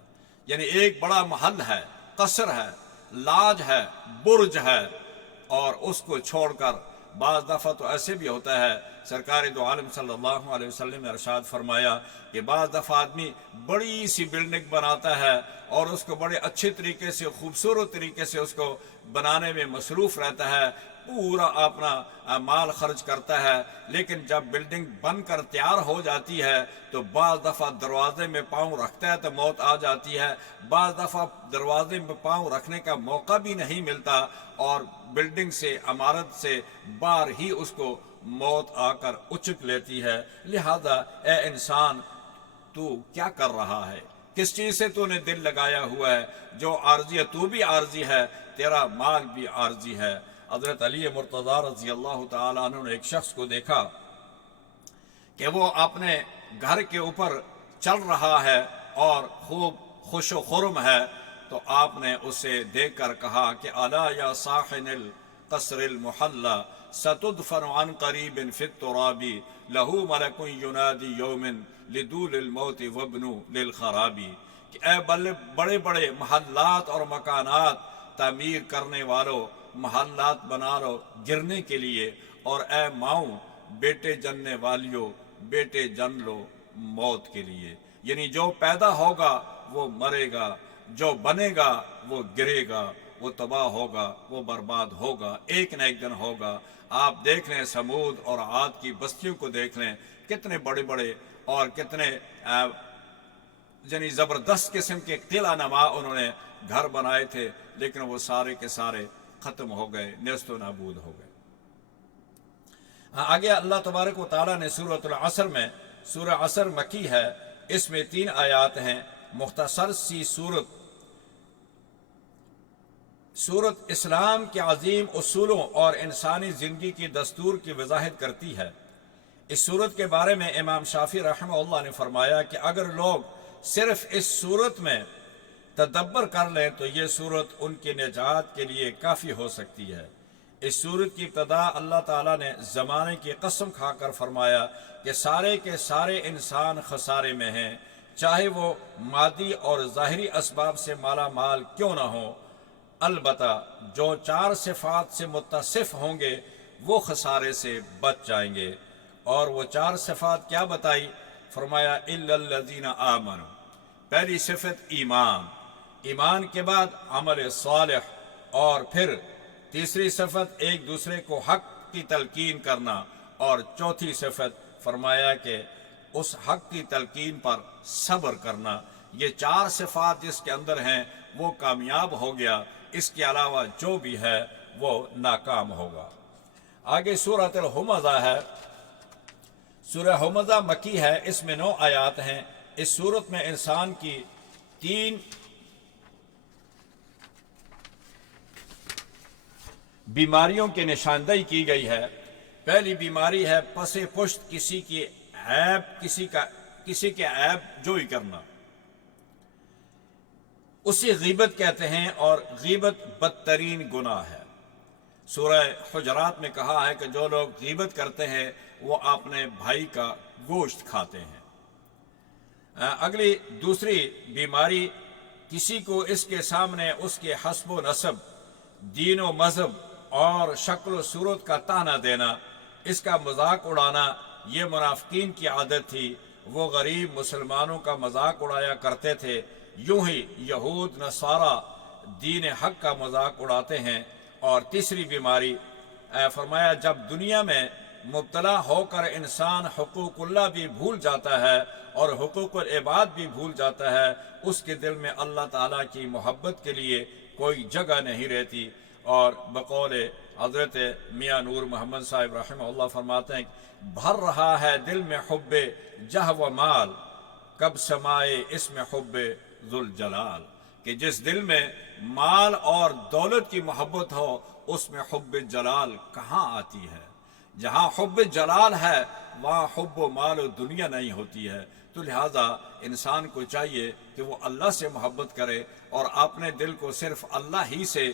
یعنی ایک بڑا محل ہے، قصر ہے، لاج ہے، برج ہے، اور اس کو چھوڑ کر بعض دفعہ تو ایسے بھی ہوتا ہے، سرکار دو عالم صلی اللہ علیہ وسلم نے ارشاد فرمایا کہ بعض دفعہ آدمی بڑی سی بلڈنگ بناتا ہے اور اس کو بڑے اچھے طریقے سے، خوبصورت طریقے سے اس کو بنانے میں مصروف رہتا ہے، پورا اپنا مال خرچ کرتا ہے، لیکن جب بلڈنگ بن کر تیار ہو جاتی ہے تو بعض دفعہ دروازے میں پاؤں رکھتا ہے تو موت آ جاتی ہے، بعض دفعہ دروازے میں پاؤں رکھنے کا موقع بھی نہیں ملتا اور بلڈنگ سے، عمارت سے باہر ہی اس کو موت آ کر اچک لیتی ہے۔ لہذا اے انسان، تو کیا کر رہا ہے؟ کس چیز سے تو نے دل لگایا ہوا ہے؟ جو عارضی ہے، تو بھی عارضی ہے، تیرا مال بھی عارضی ہے۔ حضرت علی مرتضیٰ رضی اللہ تعالیٰ عنہ نے ایک شخص کو دیکھا کہ وہ اپنے گھر کے اوپر چل رہا ہے اور خوب خوش و خرم ہے، تو آپ نے اسے دیکھ کر کہا کہ الا یا صاحن القصر المحلى ستدفن عن قریب فی التراب له ملک ینادی یوم لدول الموت وابن للخراب، کہ اے بڑے بڑے محلات اور مکانات تعمیر کرنے والوں، محلات بنا لو گرنے کے لیے، اور اے ماؤں بیٹے جننے والیوں، بیٹے جن لو موت کے لیے۔ یعنی جو پیدا ہوگا وہ مرے گا، جو بنے گا وہ گرے گا، وہ تباہ ہوگا، وہ برباد ہوگا، ایک نہ ایک دن ہوگا۔ آپ دیکھ لیں سمود اور عاد کی بستیوں کو دیکھ لیں، کتنے بڑے بڑے اور کتنے یعنی زبردست قسم کے قلعہ نما انہوں نے گھر بنائے تھے، لیکن وہ سارے کے سارے ختم ہو گئے، نیست و نابود ہو گئے۔ آگے اللہ تبارک و تعالیٰ نے سورۃ العصر میں، سورہ عصر مکی ہے، اس میں 3 آیات ہیں، مختصر سی سورت اسلام کے عظیم اصولوں اور انسانی زندگی کی دستور کی وضاحت کرتی ہے۔ اس سورت کے بارے میں امام شافعی رحمہ اللہ نے فرمایا کہ اگر لوگ صرف اس سورت میں تدبر کر لیں تو یہ سورت ان کی نجات کے لیے کافی ہو سکتی ہے۔ اس سورت کی ابتدا اللہ تعالیٰ نے زمانے کی قسم کھا کر فرمایا کہ سارے کے سارے انسان خسارے میں ہیں، چاہے وہ مادی اور ظاہری اسباب سے مالا مال کیوں نہ ہوں، البتہ جو 4 صفات سے متصف ہوں گے وہ خسارے سے بچ جائیں گے۔ اور وہ 4 صفات کیا بتائی؟ فرمایا الا الذین آمنوا، پہلی صفت ایمان، ایمان کے بعد عمل صالح، اور پھر تیسری صفت ایک دوسرے کو حق کی تلقین کرنا، اور چوتھی صفت فرمایا کہ اس حق کی تلقین پر صبر کرنا۔ یہ 4 صفات جس کے اندر ہیں وہ کامیاب ہو گیا، اس کے علاوہ جو بھی ہے وہ ناکام ہوگا۔ آگے سورۃ الہمزہ ہے، سورہ ہمزہ مکی ہے، اس میں 9 آیات ہیں۔ اس سورت میں انسان کی 3 بیماریوں کی نشاندہی کی گئی ہے۔ پہلی بیماری ہے پس پشت کسی کے عیب جوئی کرنا، اسے غیبت کہتے ہیں، اور غیبت بدترین گناہ ہے۔ سورہ حجرات میں کہا ہے کہ جو لوگ غیبت کرتے ہیں وہ اپنے بھائی کا گوشت کھاتے ہیں۔ اگلی دوسری بیماری، کسی کو اس کے سامنے اس کے حسب و نسب، دین و مذہب اور شکل و صورت کا طعنہ دینا، اس کا مذاق اڑانا، یہ منافقین کی عادت تھی۔ وہ غریب مسلمانوں کا مذاق اڑایا کرتے تھے، یوں ہی یہود نصارہ دین حق کا مذاق اڑاتے ہیں۔ اور تیسری بیماری فرمایا جب دنیا میں مبتلا ہو کر انسان حقوق اللہ بھی بھول جاتا ہے اور حقوق العباد بھی بھول جاتا ہے، اس کے دل میں اللہ تعالیٰ کی محبت کے لیے کوئی جگہ نہیں رہتی۔ اور بقول حضرت میاں نور محمد صاحب رحمہ اللہ فرماتے ہیں بھر رہا ہے دل میں حب جہ و مال، کب سمائے اس میں حب ذوالجلال، کہ جس دل میں مال اور دولت کی محبت ہو اس میں حب جلال کہاں آتی ہے؟ جہاں حب جلال ہے وہاں حب و مال و دنیا نہیں ہوتی ہے۔ تو لہٰذا انسان کو چاہیے کہ وہ اللہ سے محبت کرے اور اپنے دل کو صرف اللہ ہی سے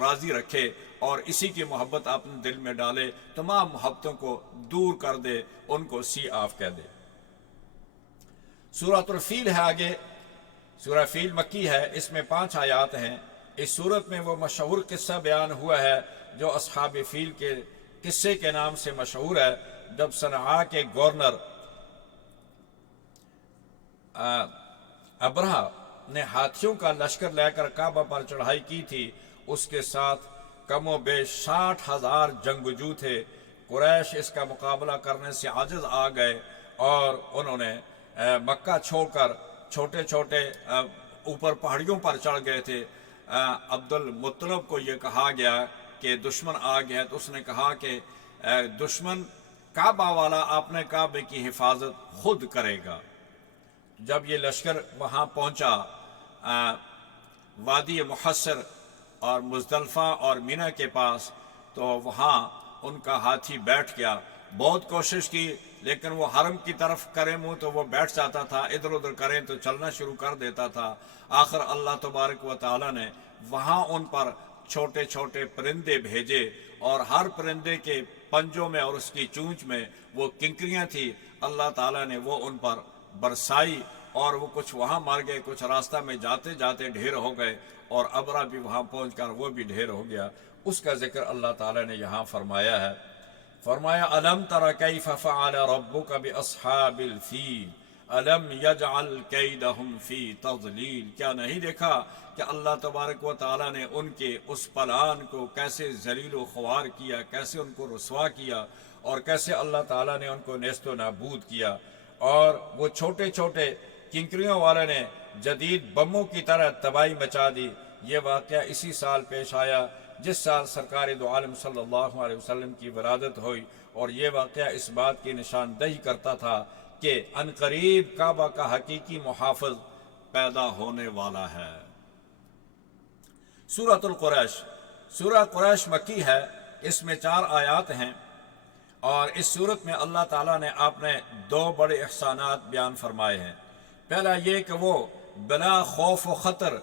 راضی رکھے، اور اسی کی محبت اپنے دل میں ڈالے، تمام محبتوں کو دور کر دے، ان کو سی آف کہہ دے۔ سورۃ الفیل ہے آگے، سورہ فیل مکی ہے، اس میں 5 آیات ہیں۔ اس سورت میں وہ مشہور قصہ بیان ہوا ہے جو اصحاب فیل کے قصے کے نام سے مشہور ہے۔ جب صنعاء کے گورنر ابرہہ نے ہاتھیوں کا لشکر لے کر کعبہ پر چڑھائی کی تھی، اس کے ساتھ کم و بیش 60,000 جنگجو تھے۔ قریش اس کا مقابلہ کرنے سے عاجز آ گئے اور انہوں نے مکہ چھوڑ کر چھوٹے چھوٹے اوپر پہاڑیوں پر چڑھ گئے تھے۔ عبد المطلب کو یہ کہا گیا کہ دشمن آ گیا، تو اس نے کہا کہ دشمن کعبہ والا اپنے کعبے کی حفاظت خود کرے گا۔ جب یہ لشکر وہاں پہنچا وادی محصر اور مزدلفہ اور مینا کے پاس، تو وہاں ان کا ہاتھی بیٹھ گیا۔ بہت کوشش کی لیکن وہ حرم کی طرف کرے منہ تو وہ بیٹھ جاتا تھا، ادھر ادھر کریں تو چلنا شروع کر دیتا تھا۔ آخر اللہ تبارک و تعالیٰ نے وہاں ان پر چھوٹے چھوٹے پرندے بھیجے، اور ہر پرندے کے پنجوں میں اور اس کی چونچ میں وہ کنکریاں تھی، اللہ تعالیٰ نے وہ ان پر برسائی، اور وہ کچھ وہاں مر گئے، کچھ راستہ میں جاتے جاتے ڈھیر ہو گئے، اور ابرا بھی وہاں پہنچ کر وہ بھی ڈھیر ہو گیا۔ اس کا ذکر اللہ تعالیٰ نے یہاں فرمایا ہے۔ فرمایا الم تر کیف فعل ربک باصحاب الفیل الم یجعل کیدہم فی تضلیل، کیا نہیں دیکھا کہ اللہ تبارک و تعالیٰ نے ان کے اس پلان کو کیسے ذلیل و خوار کیا، کیسے ان کو رسوا کیا، اور کیسے اللہ تعالیٰ نے ان کو نیست و نابود کیا، اور وہ چھوٹے چھوٹے کنکریوں والے نے جدید بموں کی طرح تباہی مچا دی۔ یہ واقعہ اسی سال پیش آیا جس سال سرکار دو عالم صلی اللہ علیہ وسلم کی ولادت ہوئی، اور یہ واقعہ اس بات کی نشاندہی کرتا تھا کہ عنقریب کعبہ کا حقیقی محافظ پیدا ہونے والا ہے۔ سورۃ القریش، سورہ قریش مکی ہے، اس میں 4 آیات ہیں، اور اس صورت میں اللہ تعالیٰ نے اپنے 2 بڑے احسانات بیان فرمائے ہیں۔ پہلا یہ کہ وہ بلا خوف و خطر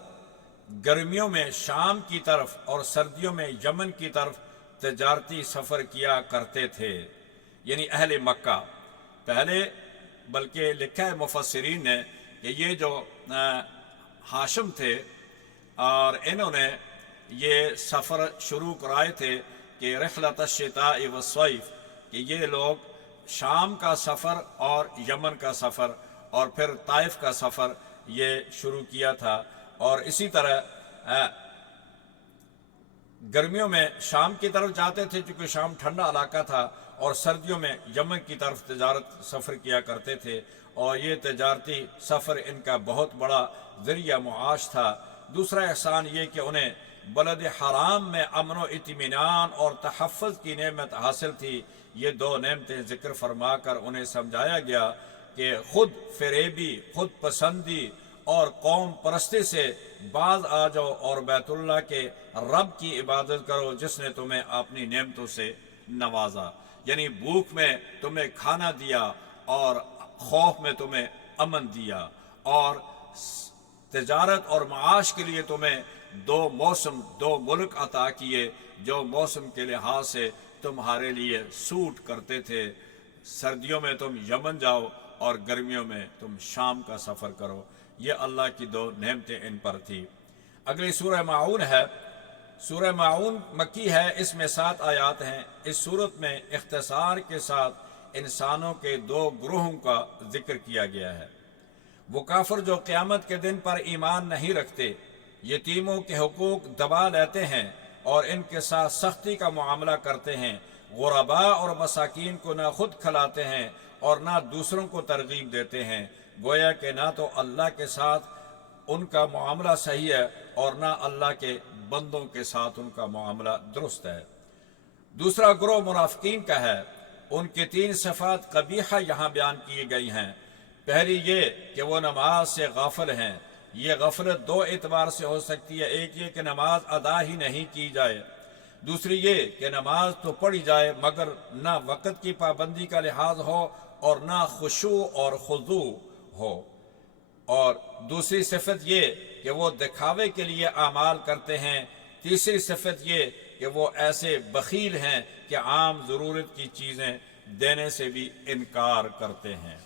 گرمیوں میں شام کی طرف اور سردیوں میں یمن کی طرف تجارتی سفر کیا کرتے تھے، یعنی اہل مکہ پہلے، بلکہ لکھا ہے مفسرین نے کہ یہ جو ہاشم تھے اور انہوں نے یہ سفر شروع کرائے تھے کہ رحلۃ الشتاء والصیف، کہ یہ لوگ شام کا سفر اور یمن کا سفر اور پھر طائف کا سفر یہ شروع کیا تھا، اور اسی طرح گرمیوں میں شام کی طرف جاتے تھے چونکہ شام ٹھنڈا علاقہ تھا، اور سردیوں میں یمن کی طرف تجارت سفر کیا کرتے تھے، اور یہ تجارتی سفر ان کا بہت بڑا ذریعہ معاش تھا۔ دوسرا احسان یہ کہ انہیں بلد حرام میں امن و اطمینان اور تحفظ کی نعمت حاصل تھی۔ یہ 2 نعمتیں ذکر فرما کر انہیں سمجھایا گیا کہ خود فریبی، خود پسندی اور قوم پرستی سے باز آ جاؤ اور بیت اللہ کے رب کی عبادت کرو جس نے تمہیں اپنی نعمتوں سے نوازا، یعنی بھوک میں تمہیں کھانا دیا اور خوف میں تمہیں امن دیا، اور تجارت اور معاش کے لیے تمہیں 2 موسم 2 ملک عطا کیے جو موسم کے لحاظ سے تمہارے لیے سوٹ کرتے تھے۔ سردیوں میں تم یمن جاؤ اور گرمیوں میں تم شام کا سفر کرو۔ یہ اللہ کی 2 نعمتیں ان پر تھی۔ اگلی سورہ معون ہے، سورہ معون مکی ہے، اس میں 7 آیات ہیں۔ اس صورت میں اختصار کے ساتھ انسانوں کے 2 گروہوں کا ذکر کیا گیا ہے۔ وہ کافر جو قیامت کے دن پر ایمان نہیں رکھتے، یتیموں کے حقوق دبا لیتے ہیں اور ان کے ساتھ سختی کا معاملہ کرتے ہیں، غرباء اور مساکین کو نہ خود کھلاتے ہیں اور نہ دوسروں کو ترغیب دیتے ہیں، گویا کہ نہ تو اللہ کے ساتھ ان کا معاملہ صحیح ہے اور نہ اللہ کے بندوں کے ساتھ ان کا معاملہ درست ہے۔ دوسرا گروہ منافقین کا ہے، ان کی 3 صفات قبیحہ یہاں بیان کی گئی ہیں۔ پہلی یہ کہ وہ نماز سے غافل ہیں۔ یہ غفلت 2 اعتبار سے ہو سکتی ہے، ایک یہ کہ نماز ادا ہی نہیں کی جائے، دوسری یہ کہ نماز تو پڑھی جائے مگر نہ وقت کی پابندی کا لحاظ ہو اور نہ خشوع اور خضوع ہو، اور دوسری صفت یہ کہ وہ دکھاوے کے لیے اعمال کرتے ہیں، تیسری صفت یہ کہ وہ ایسے بخیل ہیں کہ عام ضرورت کی چیزیں دینے سے بھی انکار کرتے ہیں۔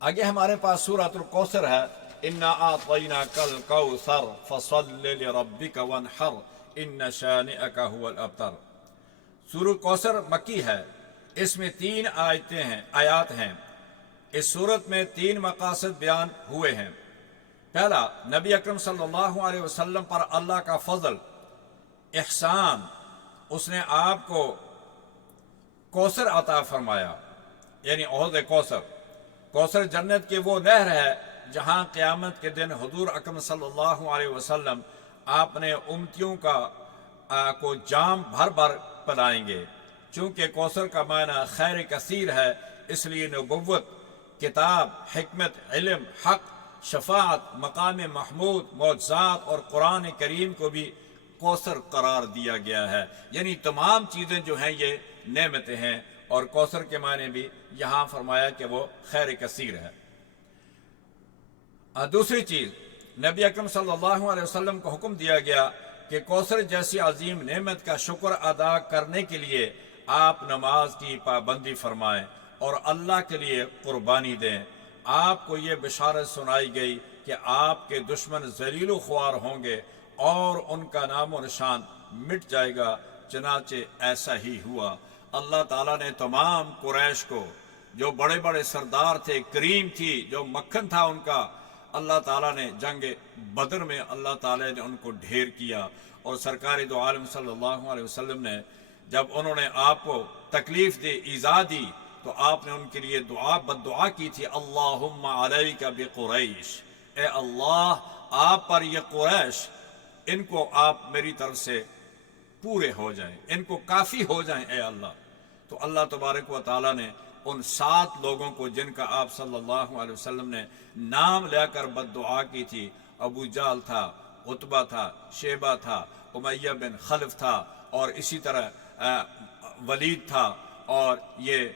آگے ہمارے پاس سورۃ الکوثر ہے، انا اعطیناک الکوثر فصل لربک وانحر ان شانئک هو الابتر۔ سورۃ کوثر مکی ہے، اس میں 3 آیات ہیں۔ اس سورت میں 3 مقاصد بیان ہوئے ہیں۔ پہلا، نبی اکرم صلی اللہ علیہ وسلم پر اللہ کا فضل، احسان، اس نے آپ کو کوثر عطا فرمایا، یعنی حوض کوثر۔ کوثر جنت کی وہ نہر ہے جہاں قیامت کے دن حضور اکرم صلی اللہ علیہ وسلم اپنے امتیوں کو جام بھر بھر پلائیں گے۔ چونکہ کوثر کا معنی خیر کثیر ہے، اس لیے نبوت، کتاب، حکمت، علم، حق، شفاعت، مقام محمود، معجزات اور قرآن کریم کو بھی کوثر قرار دیا گیا ہے، یعنی تمام چیزیں جو ہیں یہ نعمتیں ہیں، اور کوثر کے معنی بھی یہاں فرمایا کہ وہ خیر کثیر ہے۔ دوسری چیز، نبی اکرم صلی اللہ علیہ وسلم کو حکم دیا گیا کہ کوثر جیسی عظیم نعمت کا شکر ادا کرنے کے لیے آپ نماز کی پابندی فرمائیں اور اللہ کے لیے قربانی دیں۔ آپ کو یہ بشارت سنائی گئی کہ آپ کے دشمن ذلیل و خوار ہوں گے اور ان کا نام و نشان مٹ جائے گا، چنانچہ ایسا ہی ہوا۔ اللہ تعالیٰ نے تمام قریش کو، جو بڑے بڑے سردار تھے، کریم تھی، جو مکھن تھا ان کا، اللہ تعالیٰ نے جنگ بدر میں اللہ تعالیٰ نے ان کو ڈھیر کیا، اور سرکار دو عالم صلی اللہ علیہ وسلم نے جب انہوں نے آپ کو تکلیف دی، ایذا دی، تو آپ نے ان کے لیے بد دعا کی تھی، اللہم علیک بقریش، اے اللہ آپ پر یہ قریش، ان کو آپ میری طرف سے پورے ہو جائیں، ان کو کافی ہو جائیں اے اللہ۔ تو اللہ تبارک و تعالیٰ نے ان 7 لوگوں کو جن کا آپ صلی اللہ علیہ وسلم نے نام لے کر بد دعا کی تھی، ابو جہل تھا، عتبہ تھا، شیبہ تھا، امیہ بن خلف تھا، اور اسی طرح ولید تھا، اور یہ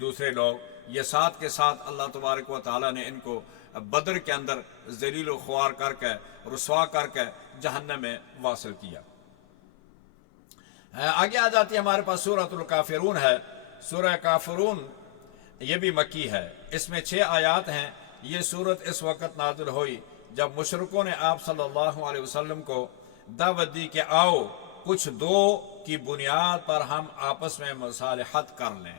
دوسرے لوگ، یہ 7 کے ساتھ اللہ تبارک و تعالیٰ نے ان کو بدر کے اندر ذلیل و خوار کر کے، رسوا کر کے جہنم میں واصل کیا۔ آگے آ جاتی ہے ہمارے پاس سورۃ الکافرون ہے۔ سورہ کافرون یہ بھی مکی ہے، اس میں 6 آیات ہیں۔ یہ سورت اس وقت نازل ہوئی جب مشرکوں نے آپ صلی اللہ علیہ وسلم کو دعوت دی کہ آؤ کچھ دو کی بنیاد پر ہم آپس میں مصالحت کر لیں،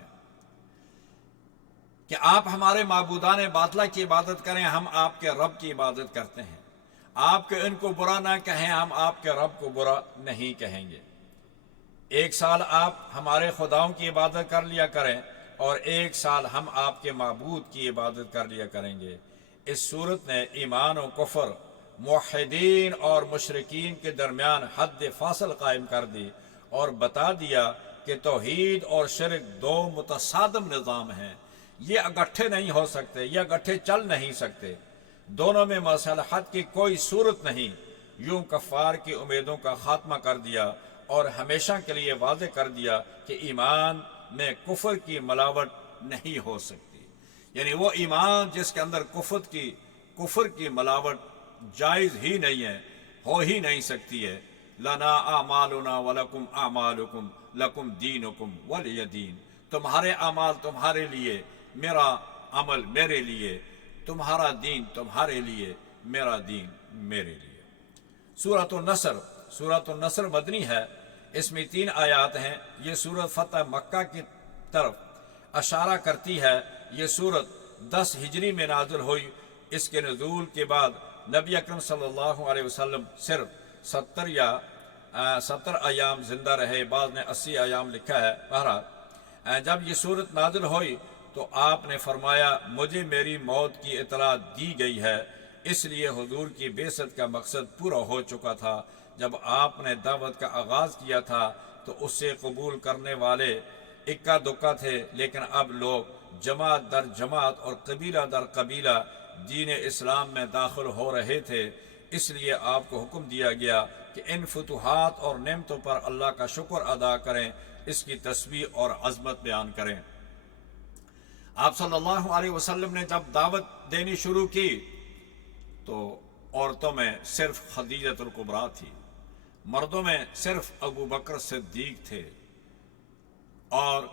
کہ آپ ہمارے معبودان باطلہ کی عبادت کریں، ہم آپ کے رب کی عبادت کرتے ہیں، آپ کے ان کو برا نہ کہیں، ہم آپ کے رب کو برا نہیں کہیں گے۔ 1 سال آپ ہمارے خداؤں کی عبادت کر لیا کریں، اور 1 سال ہم آپ کے معبود کی عبادت کر لیا کریں گے۔ اس صورت نے ایمان و کفر، موحدین اور مشرکین کے درمیان حد فاصل قائم کر دی، اور بتا دیا کہ توحید اور شرک 2 متصادم نظام ہیں، یہ اکٹھے نہیں ہو سکتے، یہ اکٹھے چل نہیں سکتے، دونوں میں مصالحت کی کوئی صورت نہیں۔ یوں کفار کی امیدوں کا خاتمہ کر دیا، اور ہمیشہ کے لیے واضح کر دیا کہ ایمان میں کفر کی ملاوٹ نہیں ہو سکتی، یعنی وہ ایمان جس کے اندر کفر کی ملاوٹ جائز ہی نہیں ہے، ہو ہی نہیں سکتی ہے۔ لنا اعمالنا ولکم اعمالکم لکم دینکم ولی دین، تمہارے اعمال تمہارے لیے، میرا عمل میرے لیے، تمہارا دین تمہارے لیے، میرا دین میرے لیے۔ سورۃ النصر، سورۃ النصر مدنی ہے، اس میں 3 آیات ہیں۔ یہ سورت فتح مکہ کی طرف اشارہ کرتی ہے۔ یہ سورت 10 ہجری میں نازل ہوئی۔ اس کے نزول کے بعد نبی اکرم صلی اللہ علیہ وسلم صرف 70 ایام زندہ رہے، بعض نے 80 ایام لکھا ہے۔ بہرحال جب یہ سورت نازل ہوئی تو آپ نے فرمایا مجھے میری موت کی اطلاع دی گئی ہے، اس لیے حضور کی بعثت کا مقصد پورا ہو چکا تھا۔ جب آپ نے دعوت کا آغاز کیا تھا تو اس سے قبول کرنے والے اکا دکا تھے، لیکن اب لوگ جماعت در جماعت اور قبیلہ در قبیلہ دین اسلام میں داخل ہو رہے تھے۔ اس لیے آپ کو حکم دیا گیا کہ ان فتوحات اور نعمتوں پر اللہ کا شکر ادا کریں، اس کی تسبیح اور عظمت بیان کریں۔ آپ صلی اللہ علیہ وسلم نے جب دعوت دینی شروع کی تو عورتوں میں صرف خدیجہ الکبریٰ تھی، مردوں میں صرف ابو بکر صدیق تھے، اور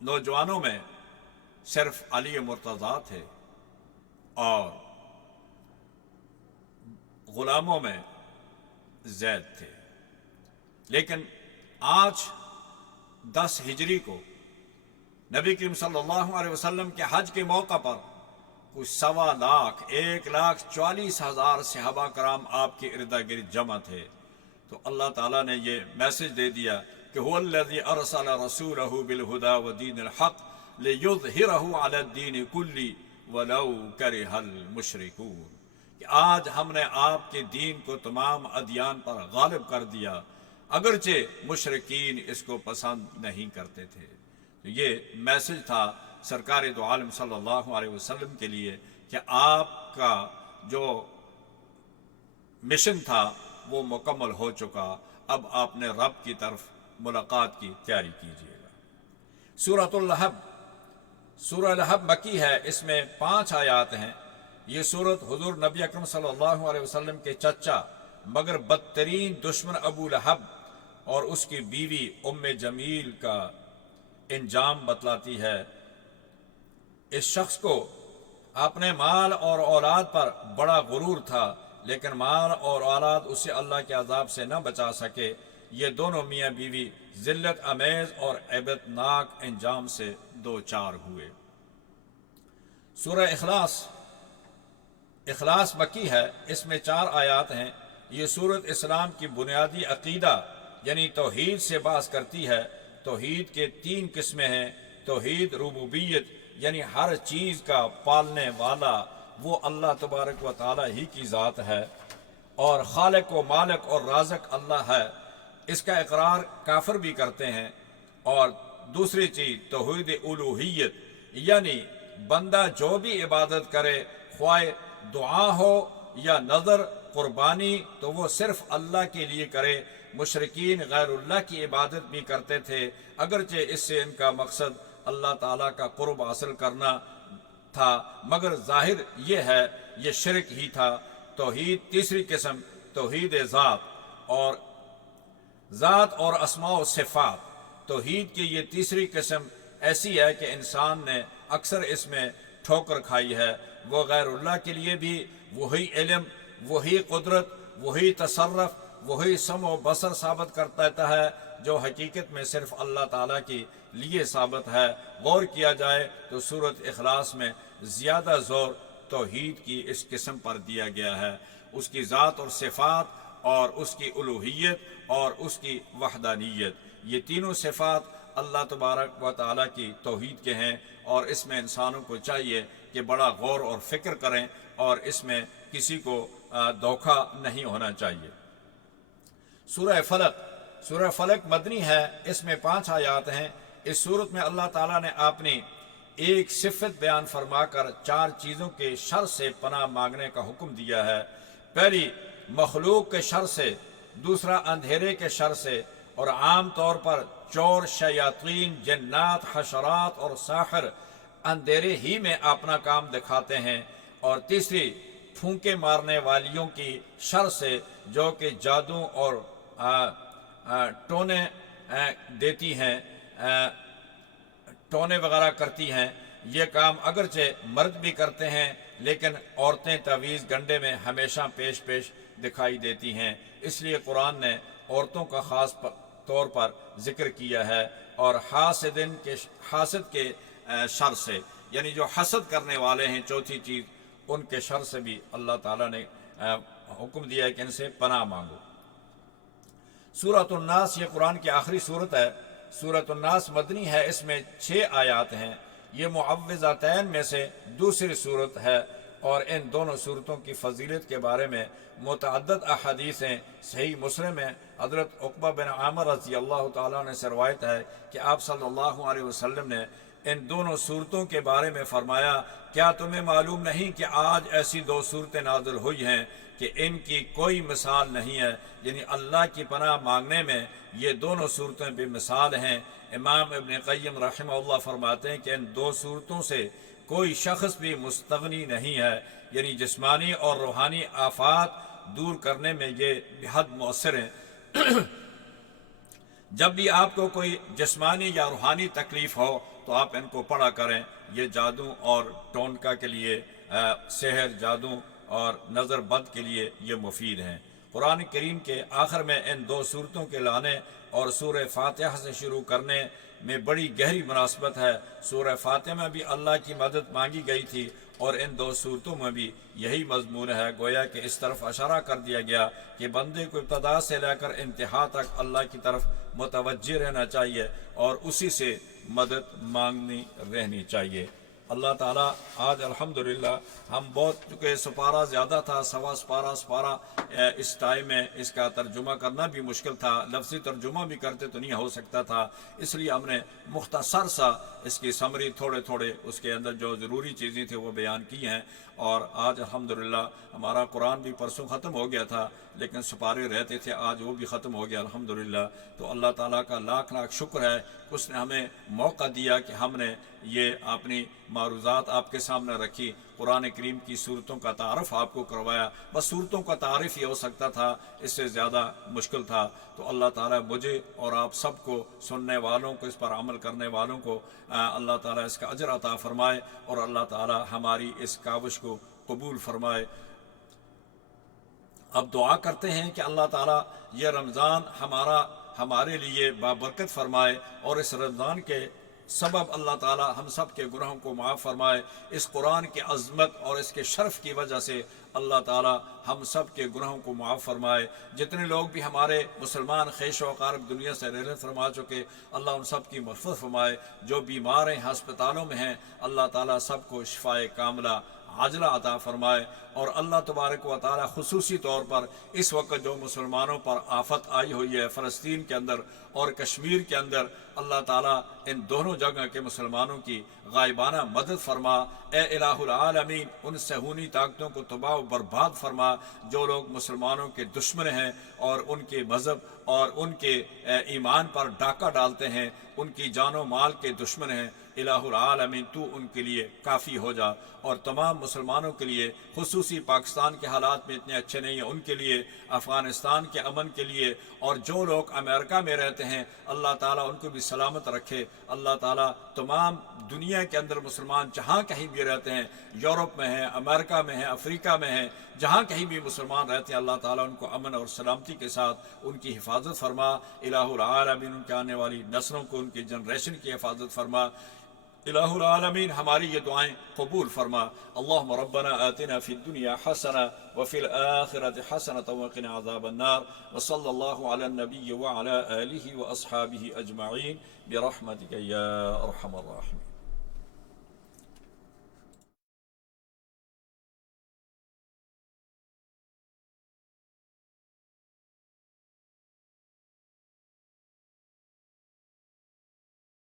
نوجوانوں میں صرف علی مرتضیٰ تھے، اور غلاموں میں زید تھے۔ لیکن آج 10 ہجری کو نبی کریم صلی اللہ علیہ وسلم کے حج کے موقع پر کچھ 1.25 لاکھ 1,40,000 صحابہ کرام آپ کے ارد گرد جمع تھے۔ تو اللہ تعالیٰ نے یہ میسج دے دیا کہ هو الذی ارسل رسولہ بالہدی ودین الحق لیظہرہ علی الدین کلہ ولو کرہ المشرکون، کہ آج ہم نے آپ کے دین کو تمام ادیان پر غالب کر دیا، اگرچہ مشرکین اس کو پسند نہیں کرتے تھے۔ تو یہ میسج تھا سرکار دو عالم صلی اللہ علیہ وسلم کے لیے کہ آپ کا جو مشن تھا وہ مکمل ہو چکا، اب آپ نے رب کی طرف ملاقات کی تیاری کیجیے گا۔ سورۃ اللہب، سورہ لہب مکی ہے، اس میں 5 آیات ہیں۔ یہ سورت حضور نبی اکرم صلی اللہ علیہ وسلم کے چچا مگر بدترین دشمن ابو لہب اور اس کی بیوی ام جمیل کا انجام بتلاتی ہے۔ اس شخص کو اپنے مال اور اولاد پر بڑا غرور تھا، لیکن مال اور اولاد اسے اللہ کے عذاب سے نہ بچا سکے۔ یہ دونوں میاں بیوی ذلت امیز اور عیبت ناک انجام سے دوچار ہوئے۔ سورہ اخلاص مکی ہے، اس میں 4 آیات ہیں۔ یہ سورت اسلام کی بنیادی عقیدہ یعنی توحید سے باز کرتی ہے۔ توحید کے 3 قسمیں ہیں۔ توحید ربوبیت یعنی ہر چیز کا پالنے والا وہ اللہ تبارک و تعالی ہی کی ذات ہے، اور خالق و مالک اور رازق اللہ ہے، اس کا اقرار کافر بھی کرتے ہیں۔ اور دوسری چیز توحید الوہیت، یعنی بندہ جو بھی عبادت کرے، خواہ دعا ہو یا نظر قربانی، تو وہ صرف اللہ کے لیے کرے۔ مشرکین غیر اللہ کی عبادت بھی کرتے تھے، اگرچہ اس سے ان کا مقصد اللہ تعالیٰ کا قرب حاصل کرنا تھا، مگر ظاہر یہ ہے یہ شرک ہی تھا۔ توحید تیسری قسم توحید ذات اور اسماء و صفات۔ توحید کی یہ تیسری قسم ایسی ہے کہ انسان نے اکثر اس میں ٹھوکر کھائی ہے۔ وہ غیر اللہ کے لیے بھی وہی علم، وہی قدرت، وہی تصرف، وہی سمع و بصر ثابت کرتا ہے جو حقیقت میں صرف اللہ تعالیٰ کے لیے ثابت ہے۔ غور کیا جائے تو سورۃ اخلاص میں زیادہ زور توحید کی اس قسم پر دیا گیا ہے، اس کی ذات اور صفات اور اس کی الوہیت اور اس کی وحدانیت۔ یہ تینوں صفات اللہ تبارک و تعالیٰ کی توحید کے ہیں، اور اس میں انسانوں کو چاہیے کہ بڑا غور اور فکر کریں، اور اس میں کسی کو دھوکہ نہیں ہونا چاہیے۔ سورہ فلق مدنی ہے، اس میں 5 آیات ہیں۔ اس صورت میں اللہ تعالیٰ نے اپنی ایک صفت بیان فرما کر 4 چیزوں کے شر سے پناہ مانگنے کا حکم دیا ہے۔ پہلی مخلوق کے شر سے، دوسرا اندھیرے کے شر سے، اور عام طور پر چور، شیاطین، جنات، حشرات اور ساحر اندھیرے ہی میں اپنا کام دکھاتے ہیں، اور تیسری پھونکے مارنے والیوں کی شر سے جو کہ جادو اور ٹونے دیتی ہیں، ٹونے وغیرہ کرتی ہیں۔ یہ کام اگرچہ مرد بھی کرتے ہیں، لیکن عورتیں تعویذ گنڈے میں ہمیشہ پیش دکھائی دیتی ہیں، اس لیے قرآن نے عورتوں کا خاص طور پر ذکر کیا ہے۔ اور حاسد کے شر سے، یعنی جو حسد کرنے والے ہیں، چوتھی چیز ان کے شر سے بھی اللہ تعالیٰ نے حکم دیا ہے کہ ان سے پناہ مانگو۔ سورۃ الناس یہ قرآن کی آخری صورت ہے۔ سورۃ الناس مدنی ہے، اس میں 6 آیات ہیں۔ یہ معوذتین میں سے دوسری صورت ہے، اور ان دونوں صورتوں کی فضیلت کے بارے میں متعدد احادیث ہیں۔ صحیح مسلم میں حضرت عقبہ بن عامر رضی اللہ تعالیٰ عنہ سے روایت ہے کہ آپ صلی اللہ علیہ وسلم نے ان دونوں صورتوں کے بارے میں فرمایا، کیا تمہیں معلوم نہیں کہ آج ایسی 2 صورتیں نازل ہوئی ہیں کہ ان کی کوئی مثال نہیں ہے؟ یعنی اللہ کی پناہ مانگنے میں یہ دونوں صورتیں بے مثال ہیں۔ امام ابن قیم رحمہ اللہ فرماتے ہیں کہ ان 2 صورتوں سے کوئی شخص بھی مستغنی نہیں ہے، یعنی جسمانی اور روحانی آفات دور کرنے میں یہ بہت مؤثر ہیں۔ جب بھی آپ کو کوئی جسمانی یا روحانی تکلیف ہو تو آپ ان کو پڑھا کریں۔ یہ جادو اور ٹونکا کے لیے، سحر، جادو اور نظر بد کے لیے یہ مفید ہیں۔ قرآن کریم کے آخر میں ان 2 صورتوں کے لانے اور سورہ فاتحہ سے شروع کرنے میں بڑی گہری مناسبت ہے۔ سورہ فاتحہ میں بھی اللہ کی مدد مانگی گئی تھی، اور ان 2 صورتوں میں بھی یہی مضمون ہے۔ گویا کہ اس طرف اشارہ کر دیا گیا کہ بندے کو ابتدا سے لے کر انتہا تک اللہ کی طرف متوجہ رہنا چاہیے اور اسی سے مدد مانگنی رہنی چاہیے۔ اللہ تعالیٰ آج الحمدللہ ہم بہت، چونکہ سپارہ زیادہ تھا، 1.25 سپارہ اس ٹائم میں اس کا ترجمہ کرنا بھی مشکل تھا، لفظی ترجمہ بھی کرتے تو نہیں ہو سکتا تھا، اس لیے ہم نے مختصر سا اس کی سمری تھوڑے اس کے اندر جو ضروری چیزیں تھیں وہ بیان کی ہیں۔ اور آج الحمدللہ ہمارا قرآن بھی پرسوں ختم ہو گیا تھا، لیکن سپارے رہتے تھے، آج وہ بھی ختم ہو گیا الحمدللہ۔ تو اللہ تعالیٰ کا لاکھ شکر ہے، اس نے ہمیں موقع دیا کہ ہم نے یہ اپنی معروضات آپ کے سامنے رکھی، قرآن کریم کی صورتوں کا تعارف آپ کو کروایا۔ بس صورتوں کا تعارف ہی ہو سکتا تھا، اس سے زیادہ مشکل تھا۔ تو اللہ تعالیٰ مجھے اور آپ سب کو، سننے والوں کو، اس پر عمل کرنے والوں کو اللہ تعالیٰ اس کا اجر عطا فرمائے، اور اللہ تعالیٰ ہماری اس کاوش کو قبول فرمائے۔ اب دعا کرتے ہیں کہ اللہ تعالیٰ یہ رمضان ہمارے لیے بابرکت فرمائے، اور اس رمضان کے سبب اللہ تعالی ہم سب کے گناہوں کو معاف فرمائے. اس قرآن کی عظمت اور اس کے شرف کی وجہ سے اللہ تعالی ہم سب کے گناہوں کو معاف فرمائے. جتنے لوگ بھی ہمارے مسلمان خیش و اقارب دنیا سے رحلت فرما چکے اللہ ان سب کی مغفرت فرمائے. جو بیمار ہیں ہسپتالوں میں ہیں اللہ تعالی سب کو شفائے کاملہ عاجلہ عطا فرمائے. اور اللہ تبارک و تعالی خصوصی طور پر اس وقت جو مسلمانوں پر آفت آئی ہوئی ہے فلسطین کے اندر اور کشمیر کے اندر اللہ تعالی ان دونوں جگہ کے مسلمانوں کی غائبانہ مدد فرما. اے الہ العالمین ان صہیونی طاقتوں کو تباہ و برباد فرما جو لوگ مسلمانوں کے دشمن ہیں اور ان کے مذہب اور ان کے ایمان پر ڈاکہ ڈالتے ہیں, ان کی جان و مال کے دشمن ہیں. الہ العالمین تو ان کے لیے کافی ہو جا. اور تمام مسلمانوں کے لیے خصوصی پاکستان کے حالات میں اتنے اچھے نہیں ہیں ان کے لیے, افغانستان کے امن کے لیے, اور جو لوگ امریکہ میں رہتے ہیں اللہ تعالیٰ ان کو بھی سلامت رکھے. اللہ تعالیٰ تمام دنیا کے اندر مسلمان جہاں کہیں بھی رہتے ہیں, یورپ میں ہیں, امریکہ میں ہیں, افریقہ میں ہیں, جہاں کہیں بھی مسلمان رہتے ہیں اللہ تعالیٰ ان کو امن اور سلامتی کے ساتھ ان کی حفاظت فرما. الہ العالمین ان کے آنے والی نسلوں کو ان کی جنریشن کی حفاظت فرما. الہ العالمین ہماری یہ دعائیں قبول فرما. اللہم ربنا آتنا فی الدنیا حسنہ وفی الآخرۃ حسنۃ وقنا عذاب النار. وصلی اللہ علی النبی وعلی آلہ واصحابہ اجمعین برحمتک یا ارحم الراحمین.